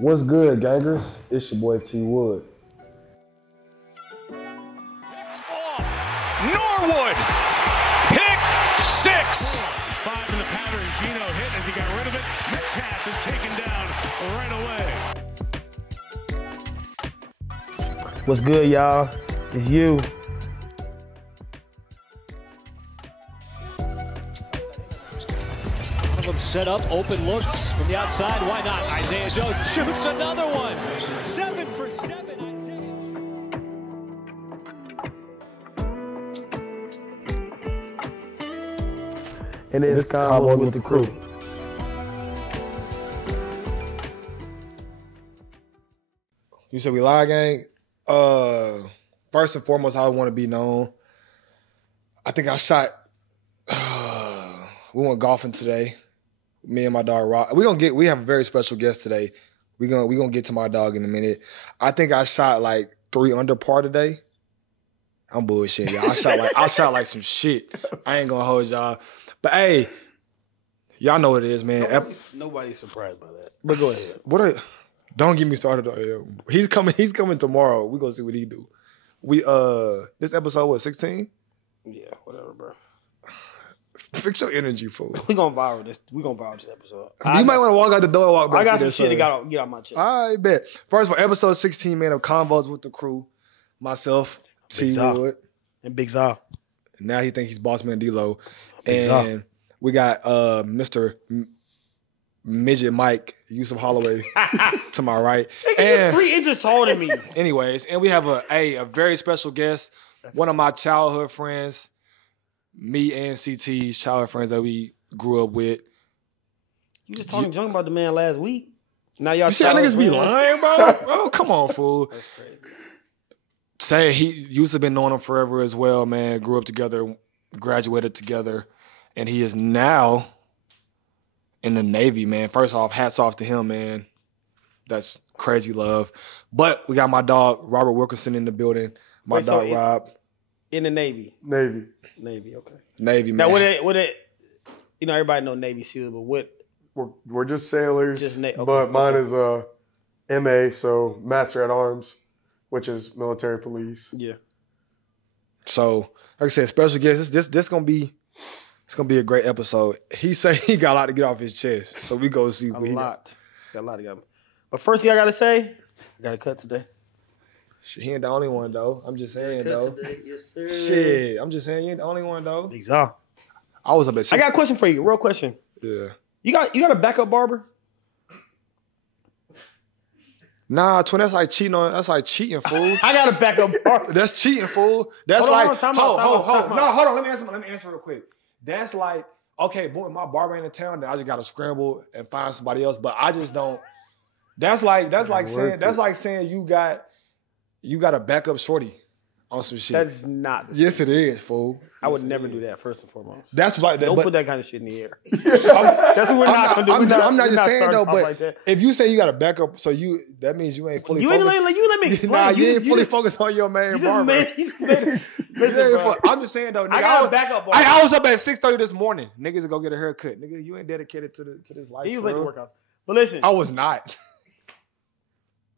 What's good, gangers? It's your boy T Wood. It's off. Norwood. Pick six. 5 in the pattern. Gino hit as he got rid of it. Metcalf is taken down right away. What's good, y'all? It's you. Set up, open looks from the outside. Why not? Isaiah Jones shoots another one. 7 for 7. And it's Convo with the crew. You said we live, gang? First and foremost, I want to be known. I think I shot. We went golfing today. Me and my dog Rob. We have a very special guest today. We gonna get to my dog in a minute. I think I shot like 3 under par today. I'm bullshitting, y'all. I shot like some shit. I ain't gonna hold y'all. But hey, y'all know what it is, man. Nobody's surprised by that. But go ahead. Don't get me started on him. He's coming tomorrow. We gonna see what he do. This episode was 16? Yeah, whatever, bro. Fix your energy, fool. We gonna viral this episode. You might want to walk out the door and walk back. I got some shit to get out my chest. I bet. First of all, episode 16, man, of Convos with the Crew. Myself, T Wood. And Big Zal. Now he think he's boss man D-Lo. And we got Mr. Midget Mike, Yusuf Holloway to my right. And 3 inches taller than me. Anyways, and we have a very special guest, one of my childhood friends, me and CT's childhood friends that we grew up with. You just talking junk about the man last week. Now y'all see how niggas be lying, bro? Bro, come on, fool. That's crazy. Saying he used to have been knowing him forever as well, man. Grew up together, graduated together, and he is now in the Navy, man. First off, hats off to him, man. That's crazy love. But we got my dog, Robert Wilkinson, in the building. My dog, Rob. In the Navy. Navy, okay. Navy, man. Now, what it, everybody know Navy SEALs, but what? We're just sailors, okay, but mine is MA, so Master at Arms, which is military police. Yeah. So, like I said, special guest. This gonna be a great episode. He say he got a lot to get off his chest, so we go see got a lot to get. But first thing I gotta say, I got a cut today. Shit, he ain't the only one though. I'm just saying though. Yes, sir. Shit, I'm just saying you ain't the only one though. Big Zal. I was up at 6. I got a question for you. Real question. Yeah. You got a backup barber? Nah, twin. That's like cheating, fool. I got a backup barber. That's cheating, fool. That's hold like on, time out. No, hold on. Let me answer real quick. That's like, okay, boy, my barber ain't in town, then I just gotta scramble and find somebody else. But I just don't. That's like saying you got a backup shorty on some shit. That's not the same. Yes, it is, fool. I would never do that, first and foremost. That's like that. Don't put that kind of shit in the air. That's what we're not going to do. I'm not just saying though, but like if you say you got a backup, so that means you ain't fully focused. You let me explain. Nah, you ain't fully focused on your main barber. Listen, bro. I'm just saying though, nigga, I got a backup barber. I was up at 6:30 this morning. Niggas to go get a haircut. Nigga, you ain't dedicated to this life. He was late to workouts. But listen. I was not.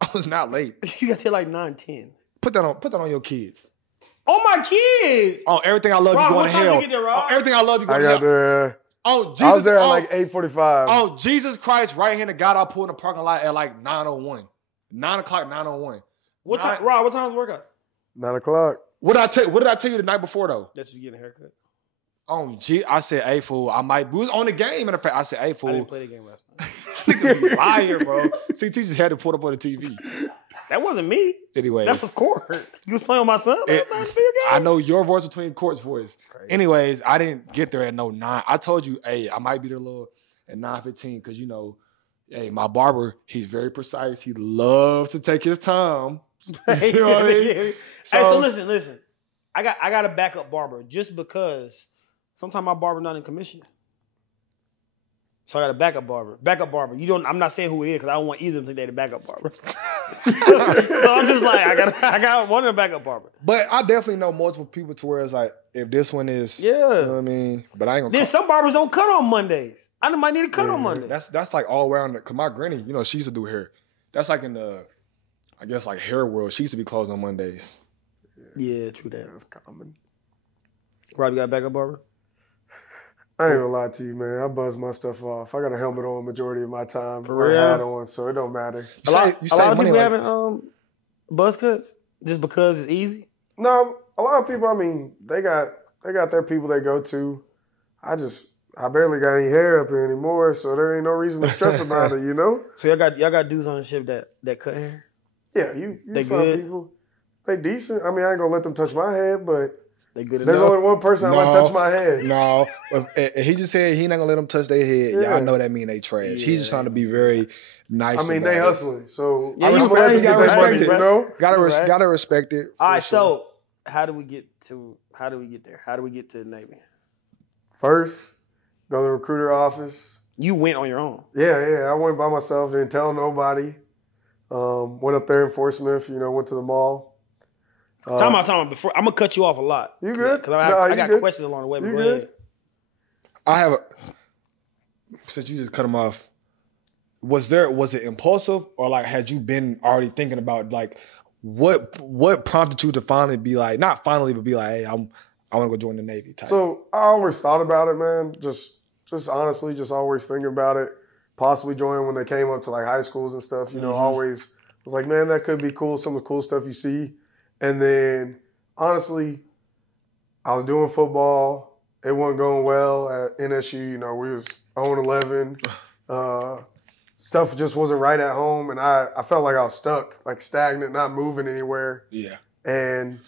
I was not late. You got there like 9:10. Put that on your kids. Oh, my kids. Oh, everything I love you going to hell. Everything I love you going to hell. Oh, Jesus. I was there at like 8:45. Oh, Jesus Christ, right-handed God, I pulled in the parking lot at like 9:01. 9 o'clock, 9:01. What time, Rob, what time was workout? 9 o'clock. What did I tell you the night before, though? That you getting a haircut. Oh, gee, I said, hey, fool, we was on the game, matter of fact. I said, hey, fool. I didn't play the game last night. This nigga be liar, bro. CT just had to put up on the TV. That wasn't me. Anyway. That was Court. You was playing with my son last night in the video game? I know your voice between Court's voice. Anyways, I didn't get there at 9. I told you, hey, I might be there a little at 9:15 because, hey, my barber, he's very precise. He loves to take his time. You know what I mean? Hey, so listen. I got a backup barber just because sometimes my barber not in commission. So I got a backup barber. I'm not saying who it is because I don't want either of them to think they're the backup barber. So I'm just like, I got one of the backup barber. But I definitely know multiple people to where it's like, if this one is, you know what I mean? But I ain't gonna. Then some barbers don't cut on Mondays. I might need a cut on Monday. That's like all around. Cause my granny, she used to do hair. That's like in the, I guess like hair world. She used to be closed on Mondays. Yeah, true that. That's common. Rob, you got a backup barber? I ain't gonna lie to you, man. I buzz my stuff off. I got a helmet on majority of my time. For or real? a hat on, so it don't matter. A lot of money people like- having buzz cuts just because it's easy. No, a lot of people, I mean, they got their people they go to. I barely got any hair up here anymore, so there ain't no reason to stress about it, you know? So y'all got dudes on the ship that cut hair. Yeah, you They find good? people. They decent. I mean, I ain't gonna let them touch my head, but They good there's enough. only one person I let touch my head. No, if he just said he not gonna let them touch their head. Yeah. Y'all know that mean they trash. He's just trying to be very nice. I mean, about they it. hustling, so Yeah, I'm you gonna let right, them you get gotta their money, respect it, you know? Gotta respect it. All right, for sure. so how do we get there? How do we get to the Navy? First, go to the recruiter office. You went on your own. Yeah, I went by myself, didn't tell nobody. Went up there in Fort Smith, went to the mall. Time out. Before I'm gonna cut you off a lot. You good? Because Nah, I you got good. questions along the way. But You go good? ahead. I have since you just cut him off. Was it impulsive or like had you been already thinking about like what prompted you to finally be like not finally but be like, hey, I want to go join the Navy type. So I always thought about it, man. Just honestly, just always thinking about it. Possibly joining when they came up to like high schools and stuff. Always was like, man, that could be cool. Some of the cool stuff you see. And then honestly, I was doing football. It wasn't going well at NSU. We was 0-11. Stuff just wasn't right at home, and I felt like I was stuck, like stagnant, not moving anywhere. Yeah. And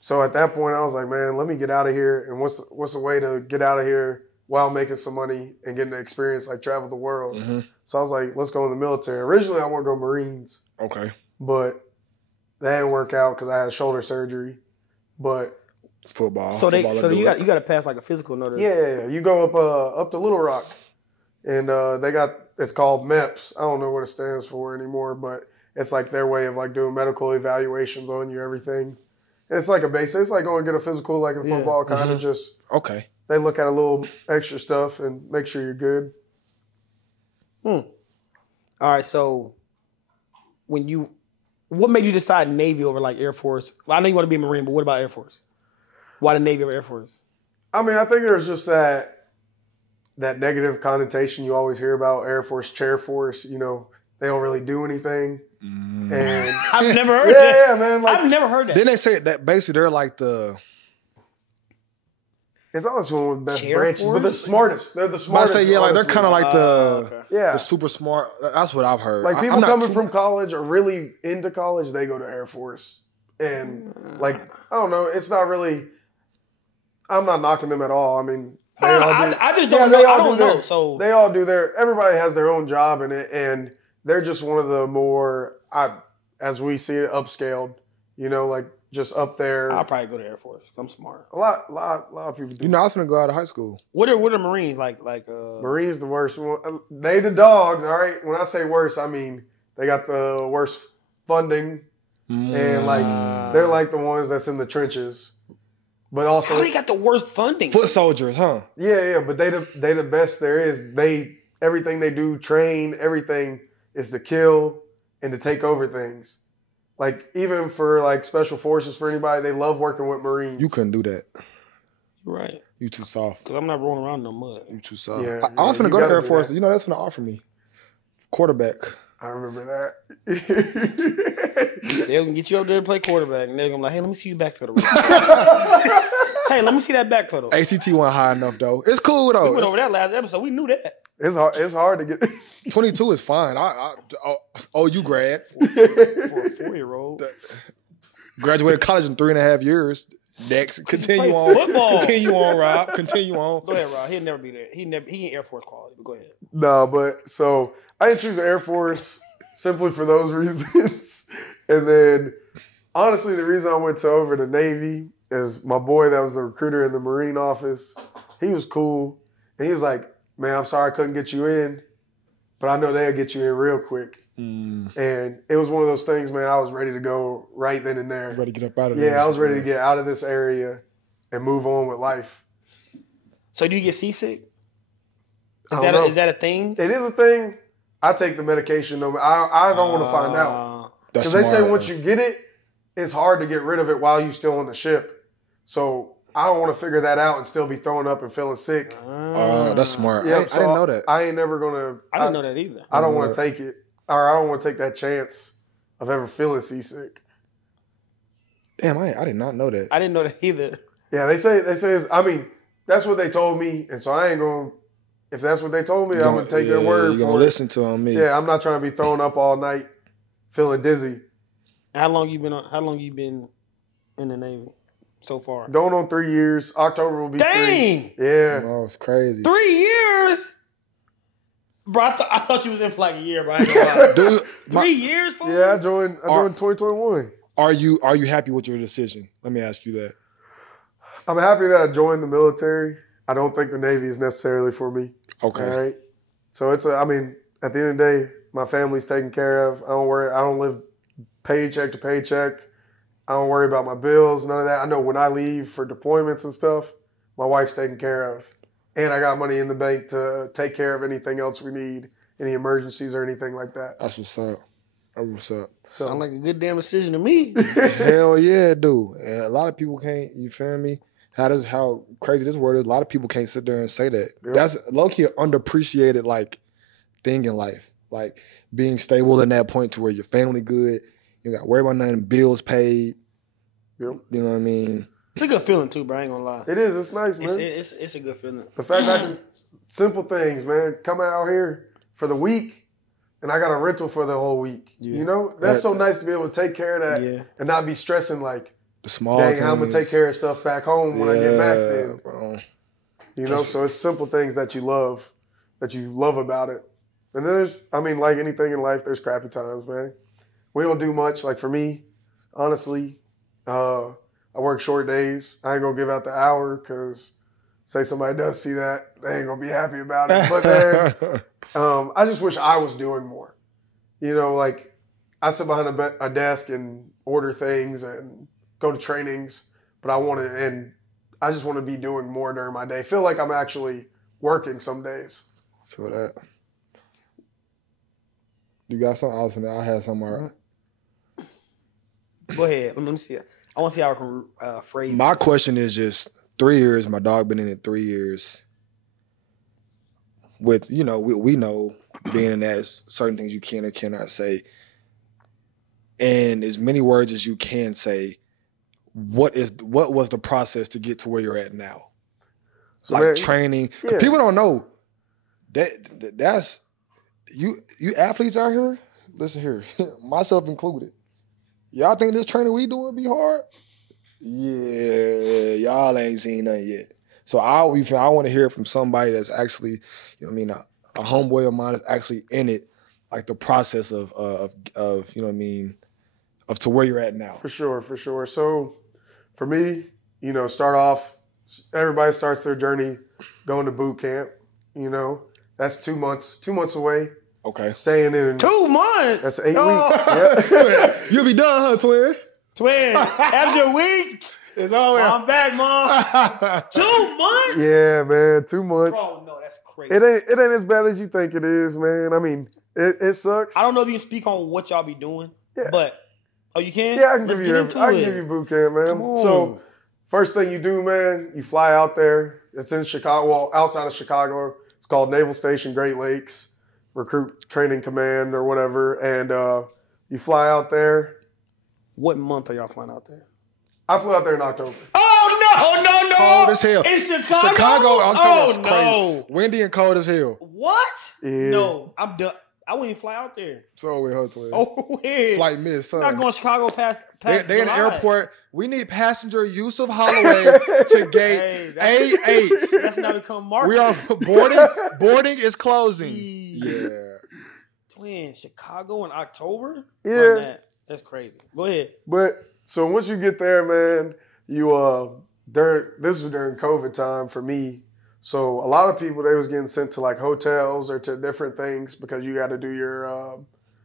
so at that point, I was like, man, let me get out of here. And what's the way to get out of here while making some money and getting the experience, like travel the world? Mm-hmm. So I was like, let's go in the military. Originally, I want to go Marines, Okay. but that didn't work out because I had shoulder surgery. But Football. So Football you got to pass like a physical notice. yeah, you go up to Little Rock, and it's called MEPS. I don't know what it stands for anymore, but it's like their way of like doing medical evaluations on you, everything. And it's like a basic. It's like going to get a physical, like in football, kind of just. Okay. They look at a little extra stuff and make sure you're good. All right. So what made you decide Navy over like Air Force? Well, I know you want to be a Marine, but what about Air Force? Why the Navy over Air Force? I mean, I think there's just that negative connotation you always hear about Air Force, Chair Force. They don't really do anything. And I've never heard that. yeah, man. Like, I've never heard that. Then they say that basically they're like the. it's always one of the best Chair branches, but the Force? smartest. They're the I smartest. say yeah, like they're honestly. kind of like the okay. yeah. the super smart. That's what I've heard. Like I'm people not coming too- from college or really into college, they go to Air Force. And like, I don't know, it's not really, I'm not knocking them at all. I mean, they all do- I just don't know. they I all don't do their- know. So They all do everybody has their own job in it, and they're just one of the more, as we see it, upscaled, like just up there. I'll probably go to Air Force. I'm smart. A lot of people do. I was gonna go out of high school. What are Marines like? Marines the worst one. They the dogs, all right? When I say worst, I mean they got the worst funding. And like they're like the ones that's in the trenches, but also How they got the worst funding? Foot soldiers, huh? yeah. But they the best there is. Everything they do, train, everything is to kill and to take over things. Like even for like special forces, for anybody, they love working with Marines. You couldn't do that. Right. You too soft. Because I'm not rolling around in the mud. You too soft. Yeah, I was yeah, finna you go to gotta Air do Force. that. That's finna offer me quarterback. I remember that. They'll get you up there to play quarterback, and they're gonna be like, "Hey, let me see you backpedal." Hey, let me see that backpedal. ACT wasn't high enough though. It's cool though. We went over that last episode. We knew that. It's hard to get. 22 is fine. You grad. For a 4-year-old. Graduated college in 3.5 years. Next, continue play on. football. Continue on, Rob. Continue on. Go ahead, Rob. He'll never be there. He ain't Air Force quality, but go ahead. No, but so I didn't choose the Air Force simply for those reasons. And then, honestly, the reason I went over to Navy is my boy that was a recruiter in the Marine office. He was cool. And he was like, man, I'm sorry I couldn't get you in, but I know they'll get you in real quick. And it was one of those things, man, I was ready to go right then and there. Ready to get up out of there. Yeah, I was ready to get out of this area and move on with life. So do you get seasick? I don't know. Is that a thing? It is a thing, I take the medication. I don't want to find out. That's Because they say smart, once man. you get it, it's hard to get rid of it while you're still on the ship. So I don't want to figure that out and still be throwing up and feeling sick. That's smart. Yeah, I didn't know that. I ain't never gonna. I didn't know that either. I don't want to take it, or I don't want to take that chance of ever feeling seasick. Damn, I did not know that. I didn't know that either. Yeah, they say it's, I mean, that's what they told me, and so I ain't gonna. If that's what they told me, I'm gonna take their word You're for gonna it. listen to me. Yeah, I'm not trying to be throwing up all night, feeling dizzy. How long you been in the Navy so far? Going on 3 years. October will be 3. Dang! Yeah. Oh, it's crazy. 3 years? Bro, I thought you was in for like a year, bro. I ain't gonna lie. Dude, 3 years for Yeah, I joined 2021. are you happy with your decision? Let me ask you that. I'm happy that I joined the military. I don't think the Navy is necessarily for me. Okay. All right. So at the end of the day, my family's taken care of. I don't live paycheck to paycheck. I don't worry about my bills, none of that. I know when I leave for deployments and stuff, my wife's taken care of. And I got money in the bank to take care of anything else we need, any emergencies or anything like that. That's what's up. That's what's up. Sound like a good damn decision to me. Hell yeah, dude. And a lot of people can't, you feel me? How crazy this word is. A lot of people can't sit there and say that. Yep. That's low-key an underappreciated like thing in life. Like being stable in that point to where your family good, you got to worry about nothing, bills paid. Yep. You know what I mean? It's a good feeling too, bro. I ain't gonna lie. It is. It's nice, man. It's a good feeling. The fact that simple things, man. Come out here for the week, and I got a rental for the whole week. Yeah. You know, that's so nice to be able to take care of that Yeah. and not be stressing like, The small dang, things. how I'm gonna take care of stuff back home when I get back. Then, Bro. you know, so it's simple things that you love about it. And then there's, like anything in life, there's crappy times, man. We don't do much. Like for me, honestly, I work short days. I ain't gonna give out the hour because say somebody does see that, they ain't gonna be happy about it. But then I just wish I was doing more. You know, like I sit behind a desk and order things and go to trainings, but I just want to be doing more during my day. Feel like I'm actually working some days. Feel that. You got something? I had something already. Go ahead. Let me see it. I want to see how I can phrase My this. question is just 3 years. My dog been in it 3 years. With, you know, we know being in that, certain things you can or cannot say. And as many words as you can say, what was the process to get to where you're at now? So Like man, training. 'Cause yeah. people don't know. That's you athletes out here, listen here, myself included. Y'all think this training we doing be hard? Yeah, y'all ain't seen nothing yet. So I want to hear it from somebody that's actually, you know what I mean, a homeboy of mine is actually in it, like the process of you know what I mean, of to where you're at now. For sure. So for me, you know, start off, everybody starts their journey going to boot camp. You know, that's 2 months away. Okay. Staying in 2 months. That's 8 Oh. weeks. Yeah. You'll be done, huh, twin? Twin, after a week, It's over. I'm back, mom. 2 months? Yeah, man, 2 months. Bro, no, that's crazy. It ain't as bad as you think it is, man. I mean, it sucks. I don't know if you can speak on what y'all be doing, Yeah. but you can? Yeah, I can Let's give get you into I can it. give you boot camp, man. Come on. So first thing you do, man, you fly out there. It's in Chicago, well, outside of Chicago. It's called Naval Station Great Lakes Recruit Training Command or whatever. And you fly out there. What month are y'all flying out there? I flew out there in October. Oh, no. Cold as hell. In Chicago? October's Oh, crazy. no. Windy and cold as hell. What? Yeah. No, I'm done. I wouldn't even fly out there. So we her twin. Oh, weird. Flight missed, son. I'm not going to Chicago past They in the July. airport. We need passenger Yusuf Holloway to gate Hey, A8. That's not become market. We are boarding. Boarding is closing. Jeez. Yeah. Mm. Twin, Chicago in October? Yeah. Run that. That's crazy. Go ahead. But so once you get there, man, you this was during COVID time for me. So a lot of people, they was getting sent to like hotels or to different things because you got to do your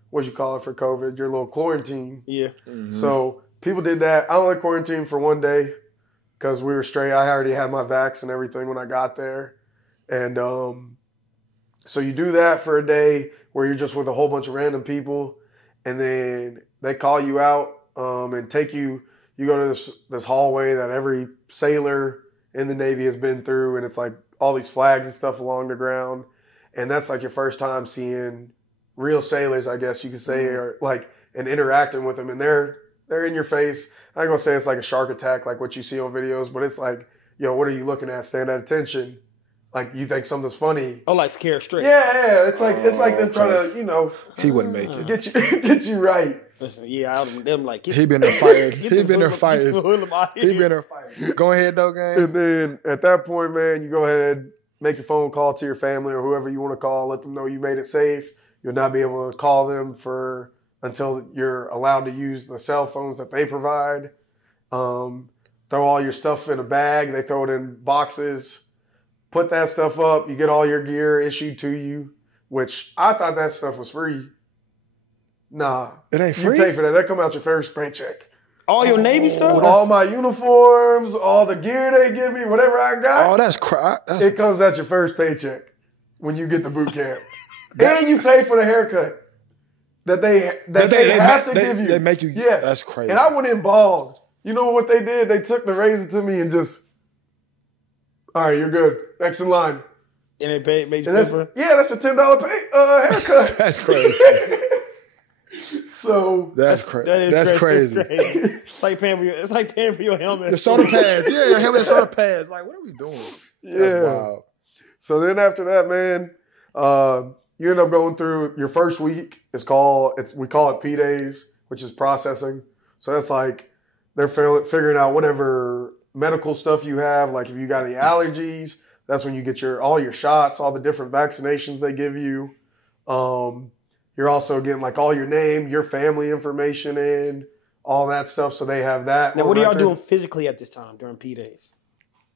what you call it for COVID, your little quarantine. Yeah. So people did that. I only quarantined for 1 day because we were straight. I already had my vax and everything when I got there. And so you do that for a day. where you're just with a whole bunch of random people, and then they call you out and take you. You go to this hallway that every sailor in the Navy has been through, and it's like all these flags and stuff along the ground, and that's like your first time seeing real sailors, I guess you could say, or like and interacting with them, and they're in your face. I ain't gonna say it's like a shark attack like what you see on videos, but it's like, yo, what are you looking at? Stand at attention. Like you think something's funny. Oh, like scared straight. Yeah. It's like them trying to, He wouldn't make it. get you right. Listen, yeah, them like He been there fired. He been there fired. He He been there fired. Go ahead though, gang. And then at that point, man, you go ahead, make your phone call to your family or whoever you want to call. Let them know you made it safe. You'll not be able to call them until you're allowed to use the cell phones that they provide. Throw all your stuff in a bag. They throw it in boxes. Put that stuff up. You get all your gear issued to you, which I thought that stuff was free. Nah. It ain't free? You pay for that. That come out your first paycheck. all your Navy stuff. All my uniforms, all the gear they give me, whatever I got. Oh, that's crap. It comes out your first paycheck when you get to boot camp. And you pay for the haircut that they have to give you. They make you. Yes. That's crazy. And I went in bald. You know what they did? They took the razor to me and just, all right, you're good. Next in line. And they made you And that's pay for it? that's a $10 haircut. That's crazy. So That's crazy. That's crazy. It's like paying for your helmet. The shoulder pads. Yeah, your helmet, shoulder pads. Like, what are we doing? yeah. That's wild. So then after that, man, you end up going through your first week. We call it P days, which is processing. So that's like they're figuring out whatever medical stuff you have. Like if you got any allergies, that's when you get all your shots, all the different vaccinations they give you. You're also getting like all your name, your family information in, all that stuff. So they have that. Now, what are y'all doing physically at this time during P days?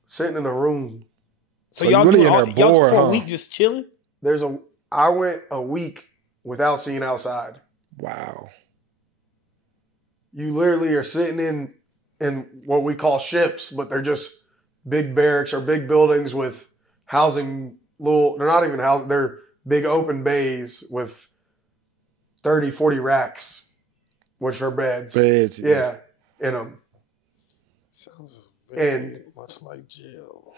Sitting in a room. So you y'all really doing in there y'all bored, for huh? a week just chilling? I went a week without seeing outside. Wow. You literally are sitting in what we call ships, but they're just big barracks or big buildings with housing they're not even housing, they're big open bays with 30, 40 racks, which are beds. Beds. Yeah, in them. Sounds And much like jail.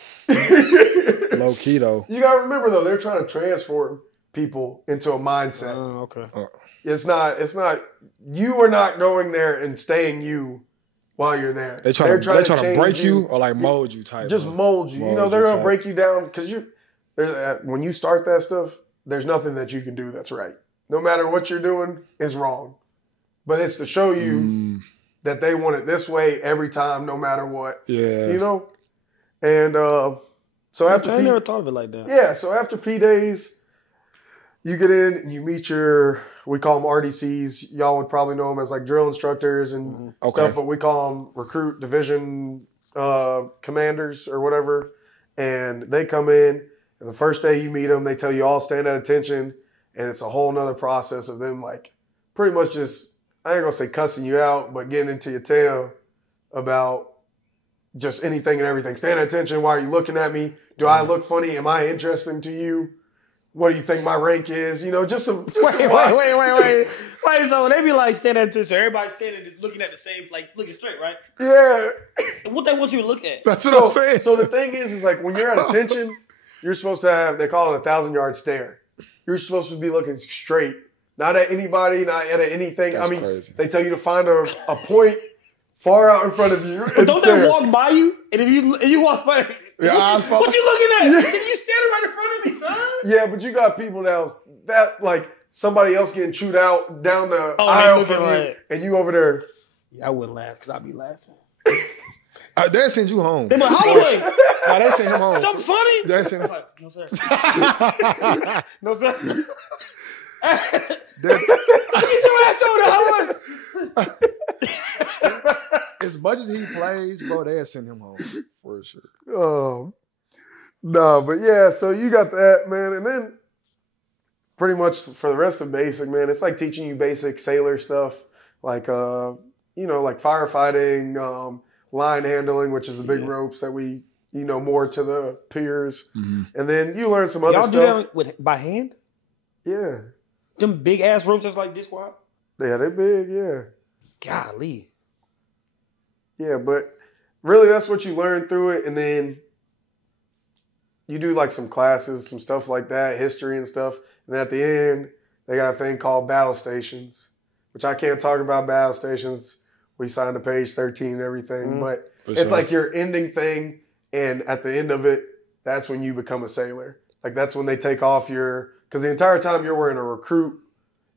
Low key though. You got to remember though, they're trying to transform people into a mindset. Oh, okay. It's not, you are not going there and staying you while you're there. They're trying to change break you or like mold you type. Just mold you. They're going to break you down because when you start that stuff, there's nothing that you can do that's right. No matter what you're doing is wrong. But it's to show you that they want it this way every time, no matter what. Yeah. You know? And so after I never thought of it like that. Yeah, so after P days, you get in and you meet we call them RDCs. Y'all would probably know them as like drill instructors and stuff, but we call them recruit division commanders or whatever. And they come in, and the first day you meet them, they tell you all stand at attention, and it's a whole nother process of them like pretty much just, I ain't gonna say cussing you out, but getting into your tail about just anything and everything. Stand at attention. Why are you looking at me? Do I look funny? Am I interesting to you? What do you think my rank is? You know, just some. Wait. Wait, so they be like standing at this, everybody standing looking at the same, like looking straight, right? Yeah. What they want you to look at? That's what I'm saying. So the thing is like when you're at attention, you're supposed to have, they call it a 1,000-yard stare. You're supposed to be looking straight, not at anybody, not at anything. That's I mean, crazy. They tell you to find a point far out in front of you. But don't they walk by you? And if you walk by, what you looking at? Yeah. You standing right in front of me, son. Yeah, but you got people that like somebody else getting chewed out down the they aisle looking from you, like- and you over there. Yeah, I wouldn't laugh because I'd be laughing. They send you home. They be like, Holloway, No, they send him home. something funny? They send him. I'm like, no, sir. No, sir. They're- Get your ass over there, Holloway. As much as he plays, bro, they'll send him home for sure. No, but yeah, so you got that, man. And then pretty much for the rest of basic, man, it's like teaching you basic sailor stuff, like, like firefighting, line handling, which is the big ropes that we, more to the piers. Mm-hmm. And then you learn some other Y'all stuff. do that by hand? Yeah. Them big ass ropes that's like this wide. Yeah, they big, yeah. Golly. Yeah, but really that's what you learn through it. And then you do like some classes, some stuff like that, history and stuff. And at the end, they got a thing called battle stations, which I can't talk about battle stations. We signed to page 13 and everything. But it's like your ending thing. And at the end of it, that's when you become a sailor. Like that's when they take off because the entire time you're wearing a recruit,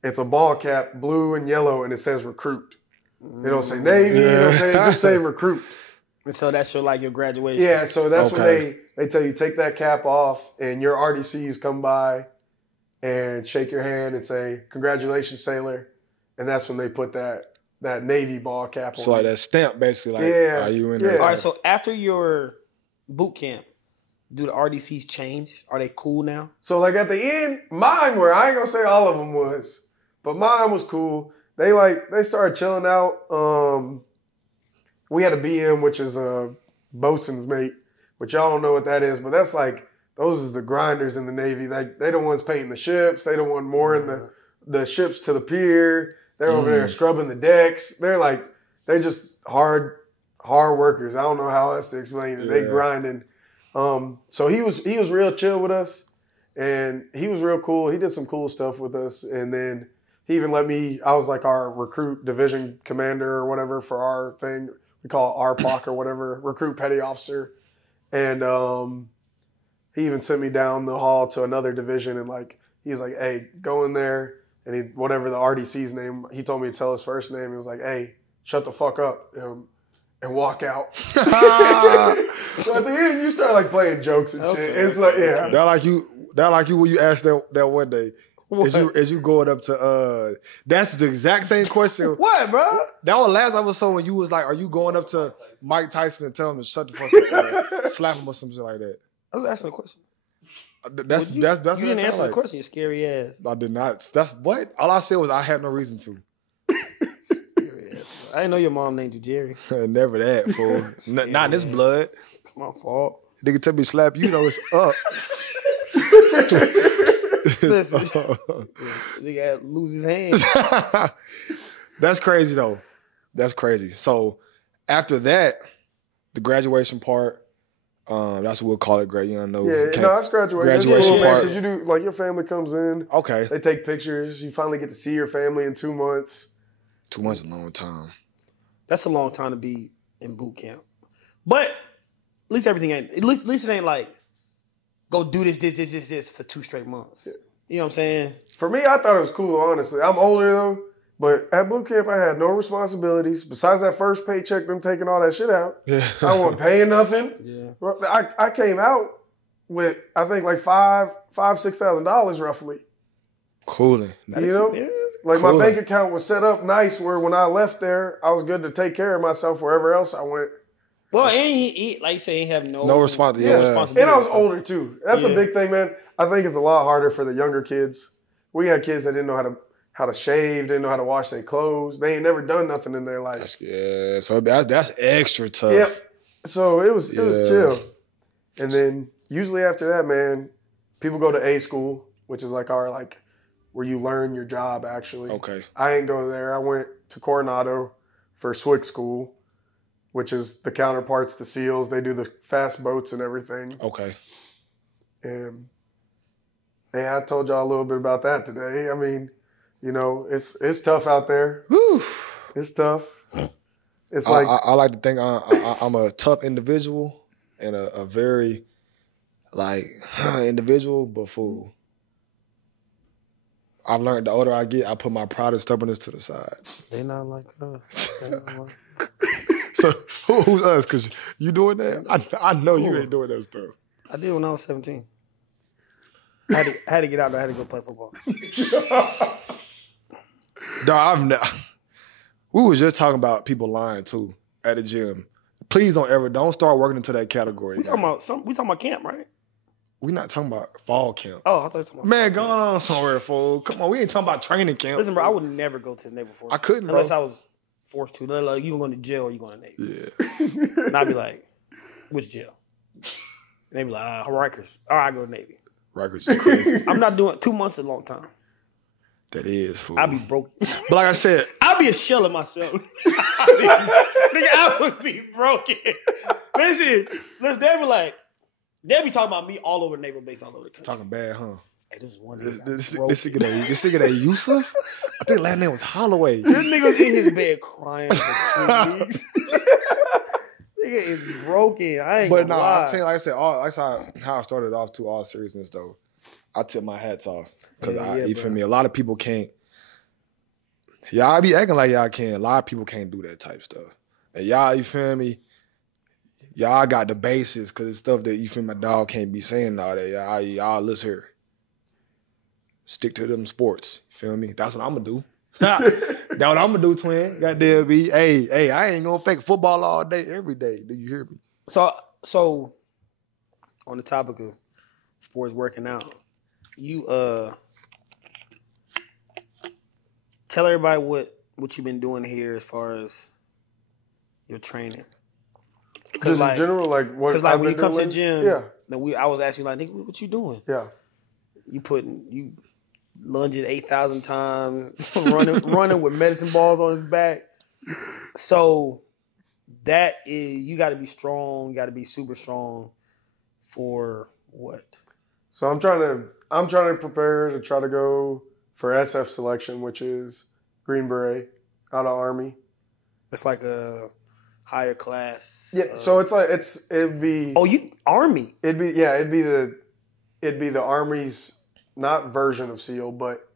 it's a ball cap, blue and yellow, and it says recruit. They don't say Navy, they just say recruit. And so that's your graduation. Yeah, so that's when they tell you take that cap off and your RDCs come by and shake your hand and say, congratulations, sailor. And that's when they put that Navy ball cap on. So like that stamp basically are you in there? All right, so after your boot camp, do the RDCs change? Are they cool now? So like at the end, mine were, I ain't gonna say all of them was, but mine was cool. They started chilling out. We had a BM, which is a bosun's mate, which y'all don't know what that is, but that's like, those are the grinders in the Navy. Like they the ones painting the ships. They the one mooring the ships to the pier. They're over there scrubbing the decks. They're just hard workers. I don't know how else to explain it. Yeah. They grinding. So he was real chill with us, and he was real cool. He did some cool stuff with us, and then he even let me. I was like our recruit division commander or whatever for our thing. We call it RPOC or whatever, recruit petty officer, and he even sent me down the hall to another division, and like he's like, "Hey, go in there." And whatever the RDC's name, he told me to tell his first name. He was like, "Hey, shut the fuck up and walk out." So at the end, you start like playing jokes and shit. It's like, yeah, that like you when you asked that one day. As you going up to that's the exact same question. What, bro? That was last episode when you was like, are you going up to Mike Tyson and tell him to shut the fuck up, slap him or some shit like that? I was asking a question. That's you didn't answer the question, you scary ass. I did not. That's what? All I said was I had no reason to. Scary ass, bro. I didn't know your mom named you Jerry. Never that, fool. Not in this blood. It's my fault. Nigga tell me slap you, know it's up. Listen, nigga lose his hand. That's crazy though. That's crazy. So after that, the graduation part, that's what we'll call it. Great, you know. Yeah, no, that's graduation. Graduation part. Because you do like your family comes in. Okay. They take pictures. You finally get to see your family in 2 months. 2 months is a long time. That's a long time to be in boot camp. But at least everything ain't. At least it ain't like go do this for 2 straight months. Yeah. You know what I'm saying? For me, I thought it was cool, honestly. I'm older, though. But at boot camp, I had no responsibilities. Besides that first paycheck, them taking all that shit out. Yeah. I wasn't paying nothing. Yeah. I came out with, I think, like $6,000 roughly. Cooling. You know? Yeah, like cooling. My bank account was set up nice where when I left there, I was good to take care of myself wherever else I went. Well, and he like you say, he have no responsibility. And I was older too. That's a big thing, man. I think it's a lot harder for the younger kids. We had kids that didn't know how to shave, didn't know how to wash their clothes. They ain't never done nothing in their life. So that's extra tough. Yep. So it was chill. And then usually after that, man, people go to A school, which is like where you learn your job actually. Okay. I ain't go there. I went to Coronado for SWIC school, which is the counterparts to SEALs. They do the fast boats and everything. Okay. And I told y'all a little bit about that today. I mean, you know, it's tough out there. Whew. It's tough. It's like I like to think I'm a tough individual and a very individual, but fool. I've learned the older I get, I put my pride and stubbornness to the side. They not like us. So who's us? Because you doing that? I know you ain't doing that stuff. I did when I was 17. I had to get out there. I had to go play football. Dog, we was just talking about people lying too at the gym. Please don't start working into that category. We talking about camp, right? We not talking about fall camp. Oh, I thought you were talking about man, go on somewhere, fool. Come on, we ain't talking about training camp. Listen, bro, I would never go to the Naval Force. I couldn't, unless bro. I was forced to. They're like, you going to jail or you going to Navy? Yeah. And I'd be like, which jail? And they'd be like, Rikers. All right, I go to Navy. Rikers is crazy. I'm not doing 2 months is a long time. That is fool. I'd be broken. But like I said, I'd be a shell of myself. Nigga, I would be broken. Listen, they'd be like, they'd be talking about me all over the naval base, all over the country. talking bad, huh? Hey, this one This nigga. nigga that Yusuf? I think last name was Holloway. This nigga was in his bed crying for 2 weeks. Nigga is broken. I ain't But gonna no, lie. I'm saying, like I said, that's how I started off to all seriousness though. I tip my hats off. Because you feel me? A lot of people can't. Y'all be acting like y'all can. A lot of people can't do that type stuff. And y'all, you feel me? Y'all got the basis because it's stuff that you feel my dog can't be saying and all that. Y'all listen here. Stick to them sports. You feel me? That's what I'm gonna do. That's what I'm gonna do, twin. Goddamn be. Hey, I ain't gonna fake football all day, every day. Do you hear me? So on the topic of sports working out, you tell everybody what you've been doing here as far as your training. Just in general, like what? Because like I've when you been come to the doing? gym, Yeah, I was asking you like, nigga, what you doing? yeah. You lunging 8,000 times, running with medicine balls on his back. So that is, you got to be strong. You got to be super strong for what? So I'm trying to prepare to try to go for SF selection, which is Green Beret out of Army. It's like a higher class. Yeah, so it'd be. Oh, you Army? It'd be the Army's not version of SEAL, but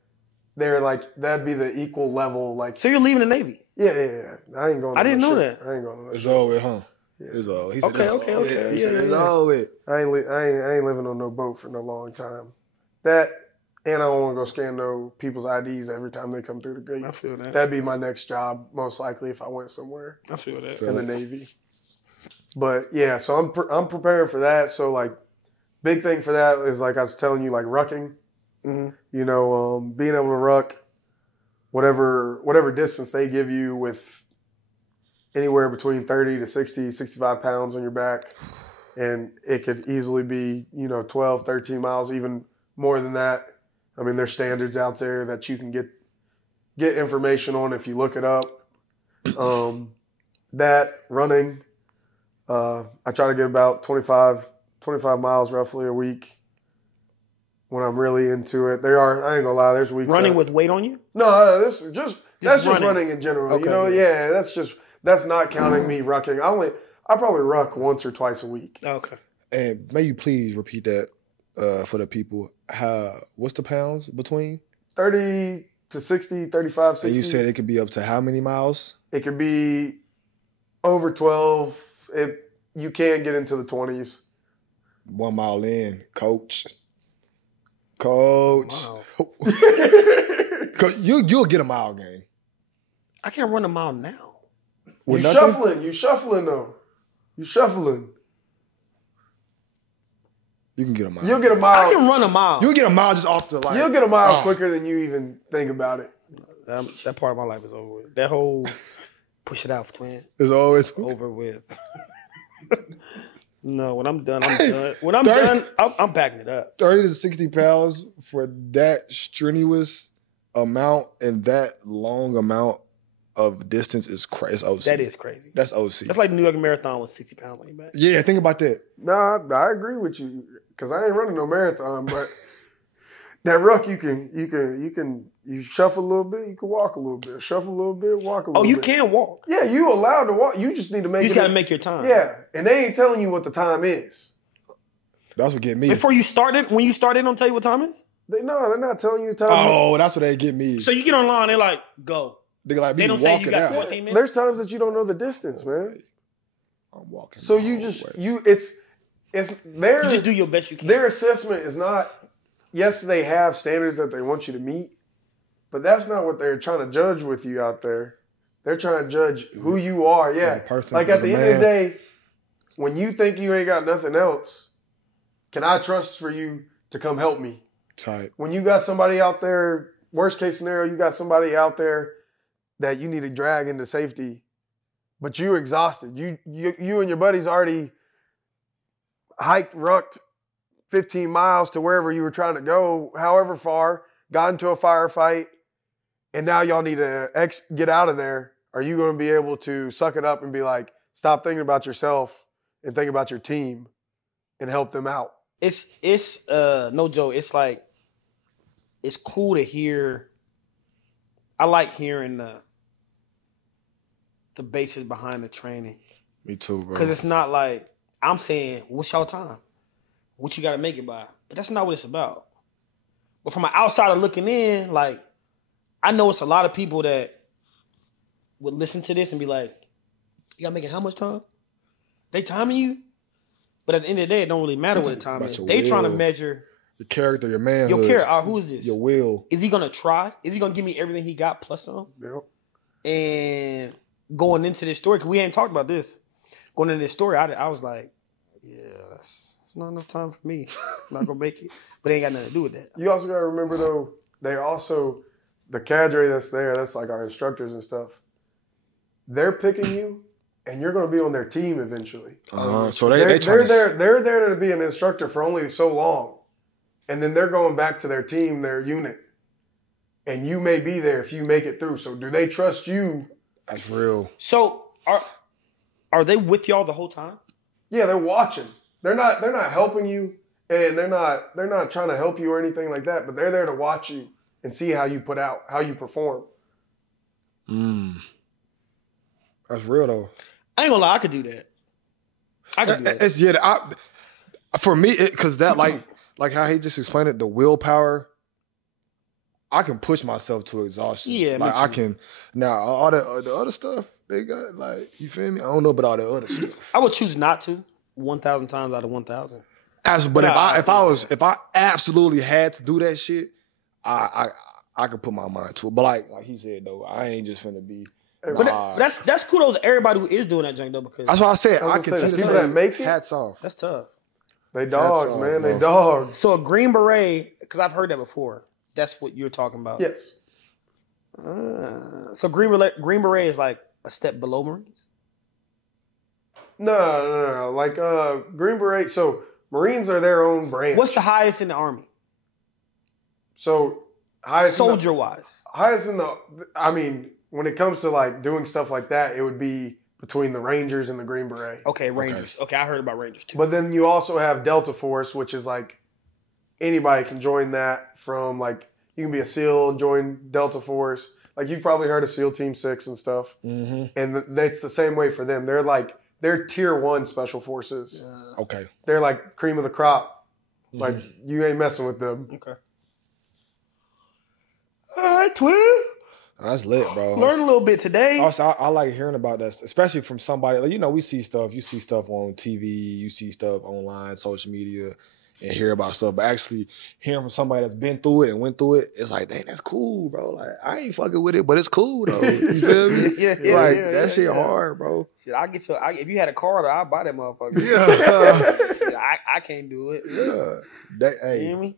they're like that'd be the equal level. Like So you're leaving the Navy? yeah. I ain't going. I didn't know shit. that. I ain't going to that. It's shit. over with, huh? It's over. He said Okay, it's okay, over. okay. He said Yeah, it's yeah. over with. I ain't living on no boat for no long time. That and I don't want to go scan no people's IDs every time they come through the gate. I feel that. That'd be my next job, most likely, if I went somewhere I feel that. in the Navy. But yeah, so I'm preparing for that. So like, big thing for that is like I was telling you, like rucking. Mhm. You know, being able to ruck whatever distance they give you with anywhere between 30 to 60, 65 pounds on your back. And it could easily be, 12, 13 miles, even more than that. I mean, there's standards out there that you can get information on if you look it up. That running, I try to get about 25 miles roughly a week when I'm really into it. I ain't gonna lie, there's weeks. Running with weight on you? No, that's just running. running in general. Okay. That's not counting me rucking. I probably ruck once or twice a week. Okay. And may you please repeat that for the people. What's the pounds between? 30 to 60, 35, 60. And you said it could be up to how many miles? It could be over 12. You can get into the 20s. 1 mile in, coach. Wow. You'll get a mile game. I can't run a mile now. With You nothing? shuffling though. You shuffling. You can get a mile. You'll get a mile. I can run a mile. You'll get a mile just off the line. You'll get a mile quicker than you even think about it. That part of my life is over with. That whole push it out, twin. It's always Over with. No, when I'm done, I'm done. When I'm done, I'm backing it up. 30 to 60 pounds for that strenuous amount and that long amount of distance is crazy. OC. That is crazy. That's OC. That's like the New York Marathon with 60 pounds on your back. Yeah, think about that. Nah, I agree with you because I ain't running no marathon, but that ruck you shuffle a little bit, you can walk a little bit, shuffle a little bit, walk a little bit. Oh, you can walk. Yeah, you allowed to walk. You just need to make. You just got to make your time. Yeah, and they ain't telling you what the time is. That's what get me. Before you started, when you started, they don't tell you what time it is? They're not telling you the time. Oh, that's what they get me. So you get online, they're like, go. They like They me don't say you walking got out. 14 minutes. There's times that you don't know the distance, man. I'm walking. So the you whole just way. it's their You just do your best you can. their assessment is not. Yes, they have standards that they want you to meet, but that's not what they're trying to judge with you out there. They're trying to judge who you are. Yeah, As a person, like as at a the end of the man. day, when you think you ain't got nothing else, can I trust for you to come help me? Tight. When you got somebody out there, worst case scenario, you got somebody out there that you need to drag into safety, but you're exhausted. You and your buddies already hiked, rucked 15 miles to wherever you were trying to go, however far, got into a firefight, and now y'all need to get out of there, are you going to be able to suck it up and be like, stop thinking about yourself and think about your team and help them out? It's no joke. It's like, it's cool to hear. I like hearing the basis behind the training. Me too, bro. Because it's not like, I'm saying, what's y'all time? What you got to make it by? But that's not what it's about. But from an outsider looking in, like, I know it's a lot of people that would listen to this and be like, you got to make it how much time? They timing you? But at the end of the day, it don't really matter what the time is. They trying to measure your character, your manhood. your character. Who is this? Your will. Is he going to try? Is he going to give me everything he got plus some? Yep. And going into this story, because we ain't talked about this. Going into this story, I was like, yeah, it's not enough time for me. I'm not going to make it. But it ain't got nothing to do with that. You also got to remember, though, they also, the cadre that's there, that's like our instructors and stuff, they're picking you, and you're going to be on their team eventually. So they're there to be an instructor for only so long, and then they're going back to their team, their unit, and you may be there if you make it through. So do they trust you? That's real. So are they with y'all the whole time? Yeah, they're watching. They're not helping you, and they're not trying to help you or anything like that. But they're there to watch you and see how you how you perform. That's real though. I ain't gonna lie, I could do that. I could do that. For me, because that like how he just explained it, the willpower. I can push myself to exhaustion. Yeah, like I can. Now all the other stuff they got, like, you feel me? I don't know about all the other stuff. I would choose not to 1,000 times out of 1,000. But if I absolutely had to do that shit, I could put my mind to it. But like he said though, I ain't just finna be. But that's kudos to everybody who is doing that junk though, because that's why I said I can say, people that make it, hats off. that's tough. They dogs, man. They dogs. So a Green Beret, because I've heard that before. That's what you're talking about. Yes. So Green Beret is like a step below Marines? No. Like Green Beret. So Marines are their own brand. What's the highest in the Army? So highest soldier-wise. Highest in the. I mean, when it comes to like doing stuff like that, it would be between the Rangers and the Green Beret. Okay, Rangers. Okay, I heard about Rangers too. But then you also have Delta Force, which is like anybody can join that. From like you can be a SEAL and join Delta Force. Like you've probably heard of SEAL Team 6 and stuff. Mm-hmm. And that's the same way for them. They're tier 1 special forces. Okay. They're like cream of the crop. Mm-hmm. Like you ain't messing with them. Okay. All right, Twitter. Oh, that's lit, bro. Learn a little bit today. Also, I like hearing about that, especially from somebody. Like, you know, we see stuff. You see stuff on TV. You see stuff online, social media, and hear about stuff. But actually hearing from somebody that's been through it and went through it, it's like, dang, that's cool, bro. Like, I ain't fucking with it, but it's cool, though. You feel me? That shit hard, bro. Shit, I'll get you. If you had a car, I'll buy that motherfucker. Yeah. Shit, I can't do it. Yeah. Hey, you hear me?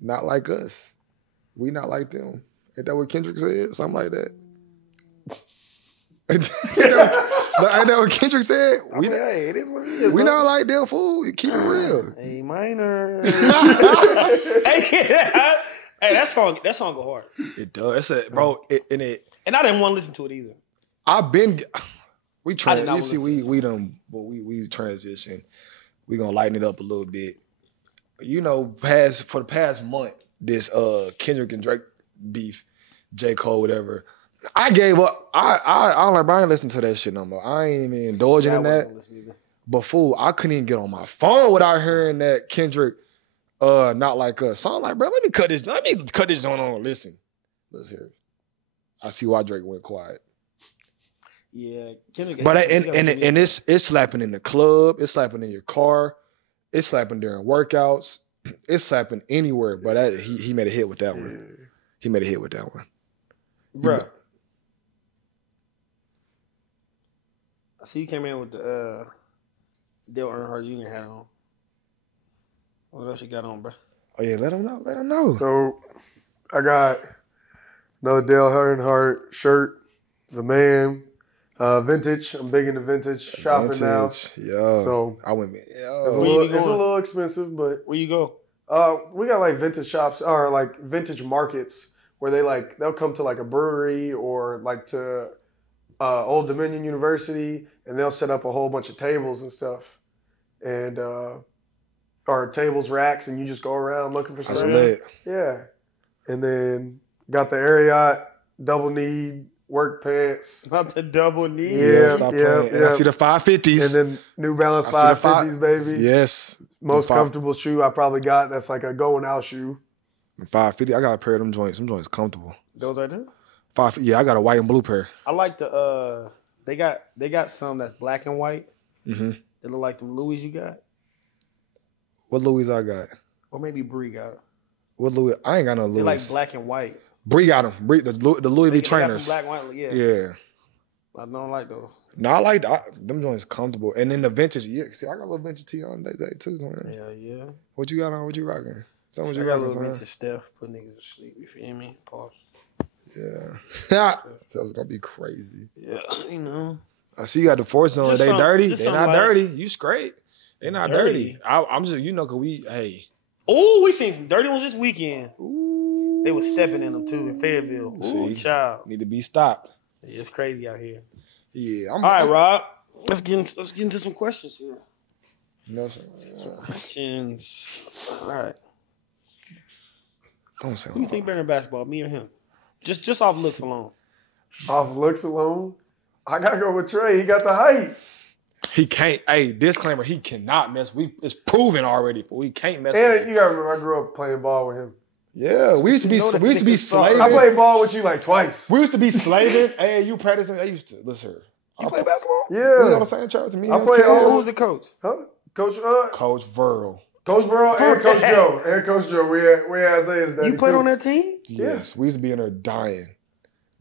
Not like us. We not like them. Ain't that what Kendrick said? Something like that. Ain't that what Kendrick said? Hey, it is what it is. We not like them fool. Keep it real. A minor. Hey, that song go hard. It does, bro. And I didn't want to listen to it either. We transition. We gonna lighten it up a little bit. You know, for the past month, this Kendrick and Drake beef, J. Cole, whatever. I gave up. I like, bro, I ain't listen to that shit no more. I ain't even indulging in that. But fool, I couldn't even get on my phone without hearing that Kendrick, not like us. So I'm like, bro, let me cut this joint on and listen. Let's hear it. I see why Drake went quiet. Yeah, Kendrick. But and it's slapping in the club. It's slapping in your car. It's slapping during workouts. It's slapping anywhere. But he made a hit with that one. He made a hit with that one. Bruh. I see you came in with the Dale Earnhardt Jr. hat on. What else you got on, bro? Oh, yeah, let him know. So, I got another Dale Earnhardt shirt, the man, vintage. I'm big into vintage shopping now. Yo. So, I went, it's a little expensive, but. Where you go? We got like vintage shops or like vintage markets where they'll come to like a brewery or like to Old Dominion University, and they'll set up a whole bunch of tables and stuff, and or tables, racks, and you just go around looking for That's stuff. lit. Yeah, and then got the Ariat double knee work pants. Not the double knee. Yeah, Stop yeah, playing. And I yeah. see the 550s. And then New Balance I see the 550s, baby. Yes. Most The comfortable shoe I probably got. That's like a going out shoe. 550. I got a pair of them joints. Them joints comfortable. Those right there. Yeah, I got a white and blue pair. I like the they got some that's black and white. Mm-hmm. They look like them Louis you got, What Louis I got? or maybe Bree got. What Louis? I ain't got no They Louis. like black and white. Bree got them. Bree, the Louis V They got trainers. some black and white. Yeah. Yeah. I don't like those. No, I like them joints comfortable. And then the vintage. Yeah, see, I got a little vintage tee on today too, man. Yeah. What you got on? What you rocking? Tell me what I you got a rocking, little man. vintage Steph. Put niggas to sleep. You feel me? Pause. Yeah. that was gonna be crazy. Yeah, you know. I see you got the force on. Just They some- dirty. just They some not like- dirty. You straight. They not dirty. Dirty. I'm just, cause hey. Oh, we seen some dirty ones this weekend. Ooh. They was stepping in them too in Fayetteville. Ooh, See? child. Need to be stopped. Yeah, it's crazy out here. Yeah. All right, Rob. Let's get into some questions here. No, sir. Questions. All right. Don't say Who you think better in basketball, me or him? Just off looks alone. Off looks alone, I gotta go with Trey. He got the height. He can't. Hey, disclaimer: he cannot mess. It's proven already. We can't mess. And with you gotta remember, I grew up playing ball with him. Yeah, we used to be. You know that We used to be nigga suck. slaving. I played ball with you like twice. We used to be slaving. Hey, you practicing? I used to listen. You play basketball? We on Yeah. the same chart to me. I and played Ted. all- Who was the coach? Huh? Coach Coach Verl and Coach Joe. And Coach Joe. We had Isaiah's daddy. You played too. on that team? Yes, we used to be in there dying.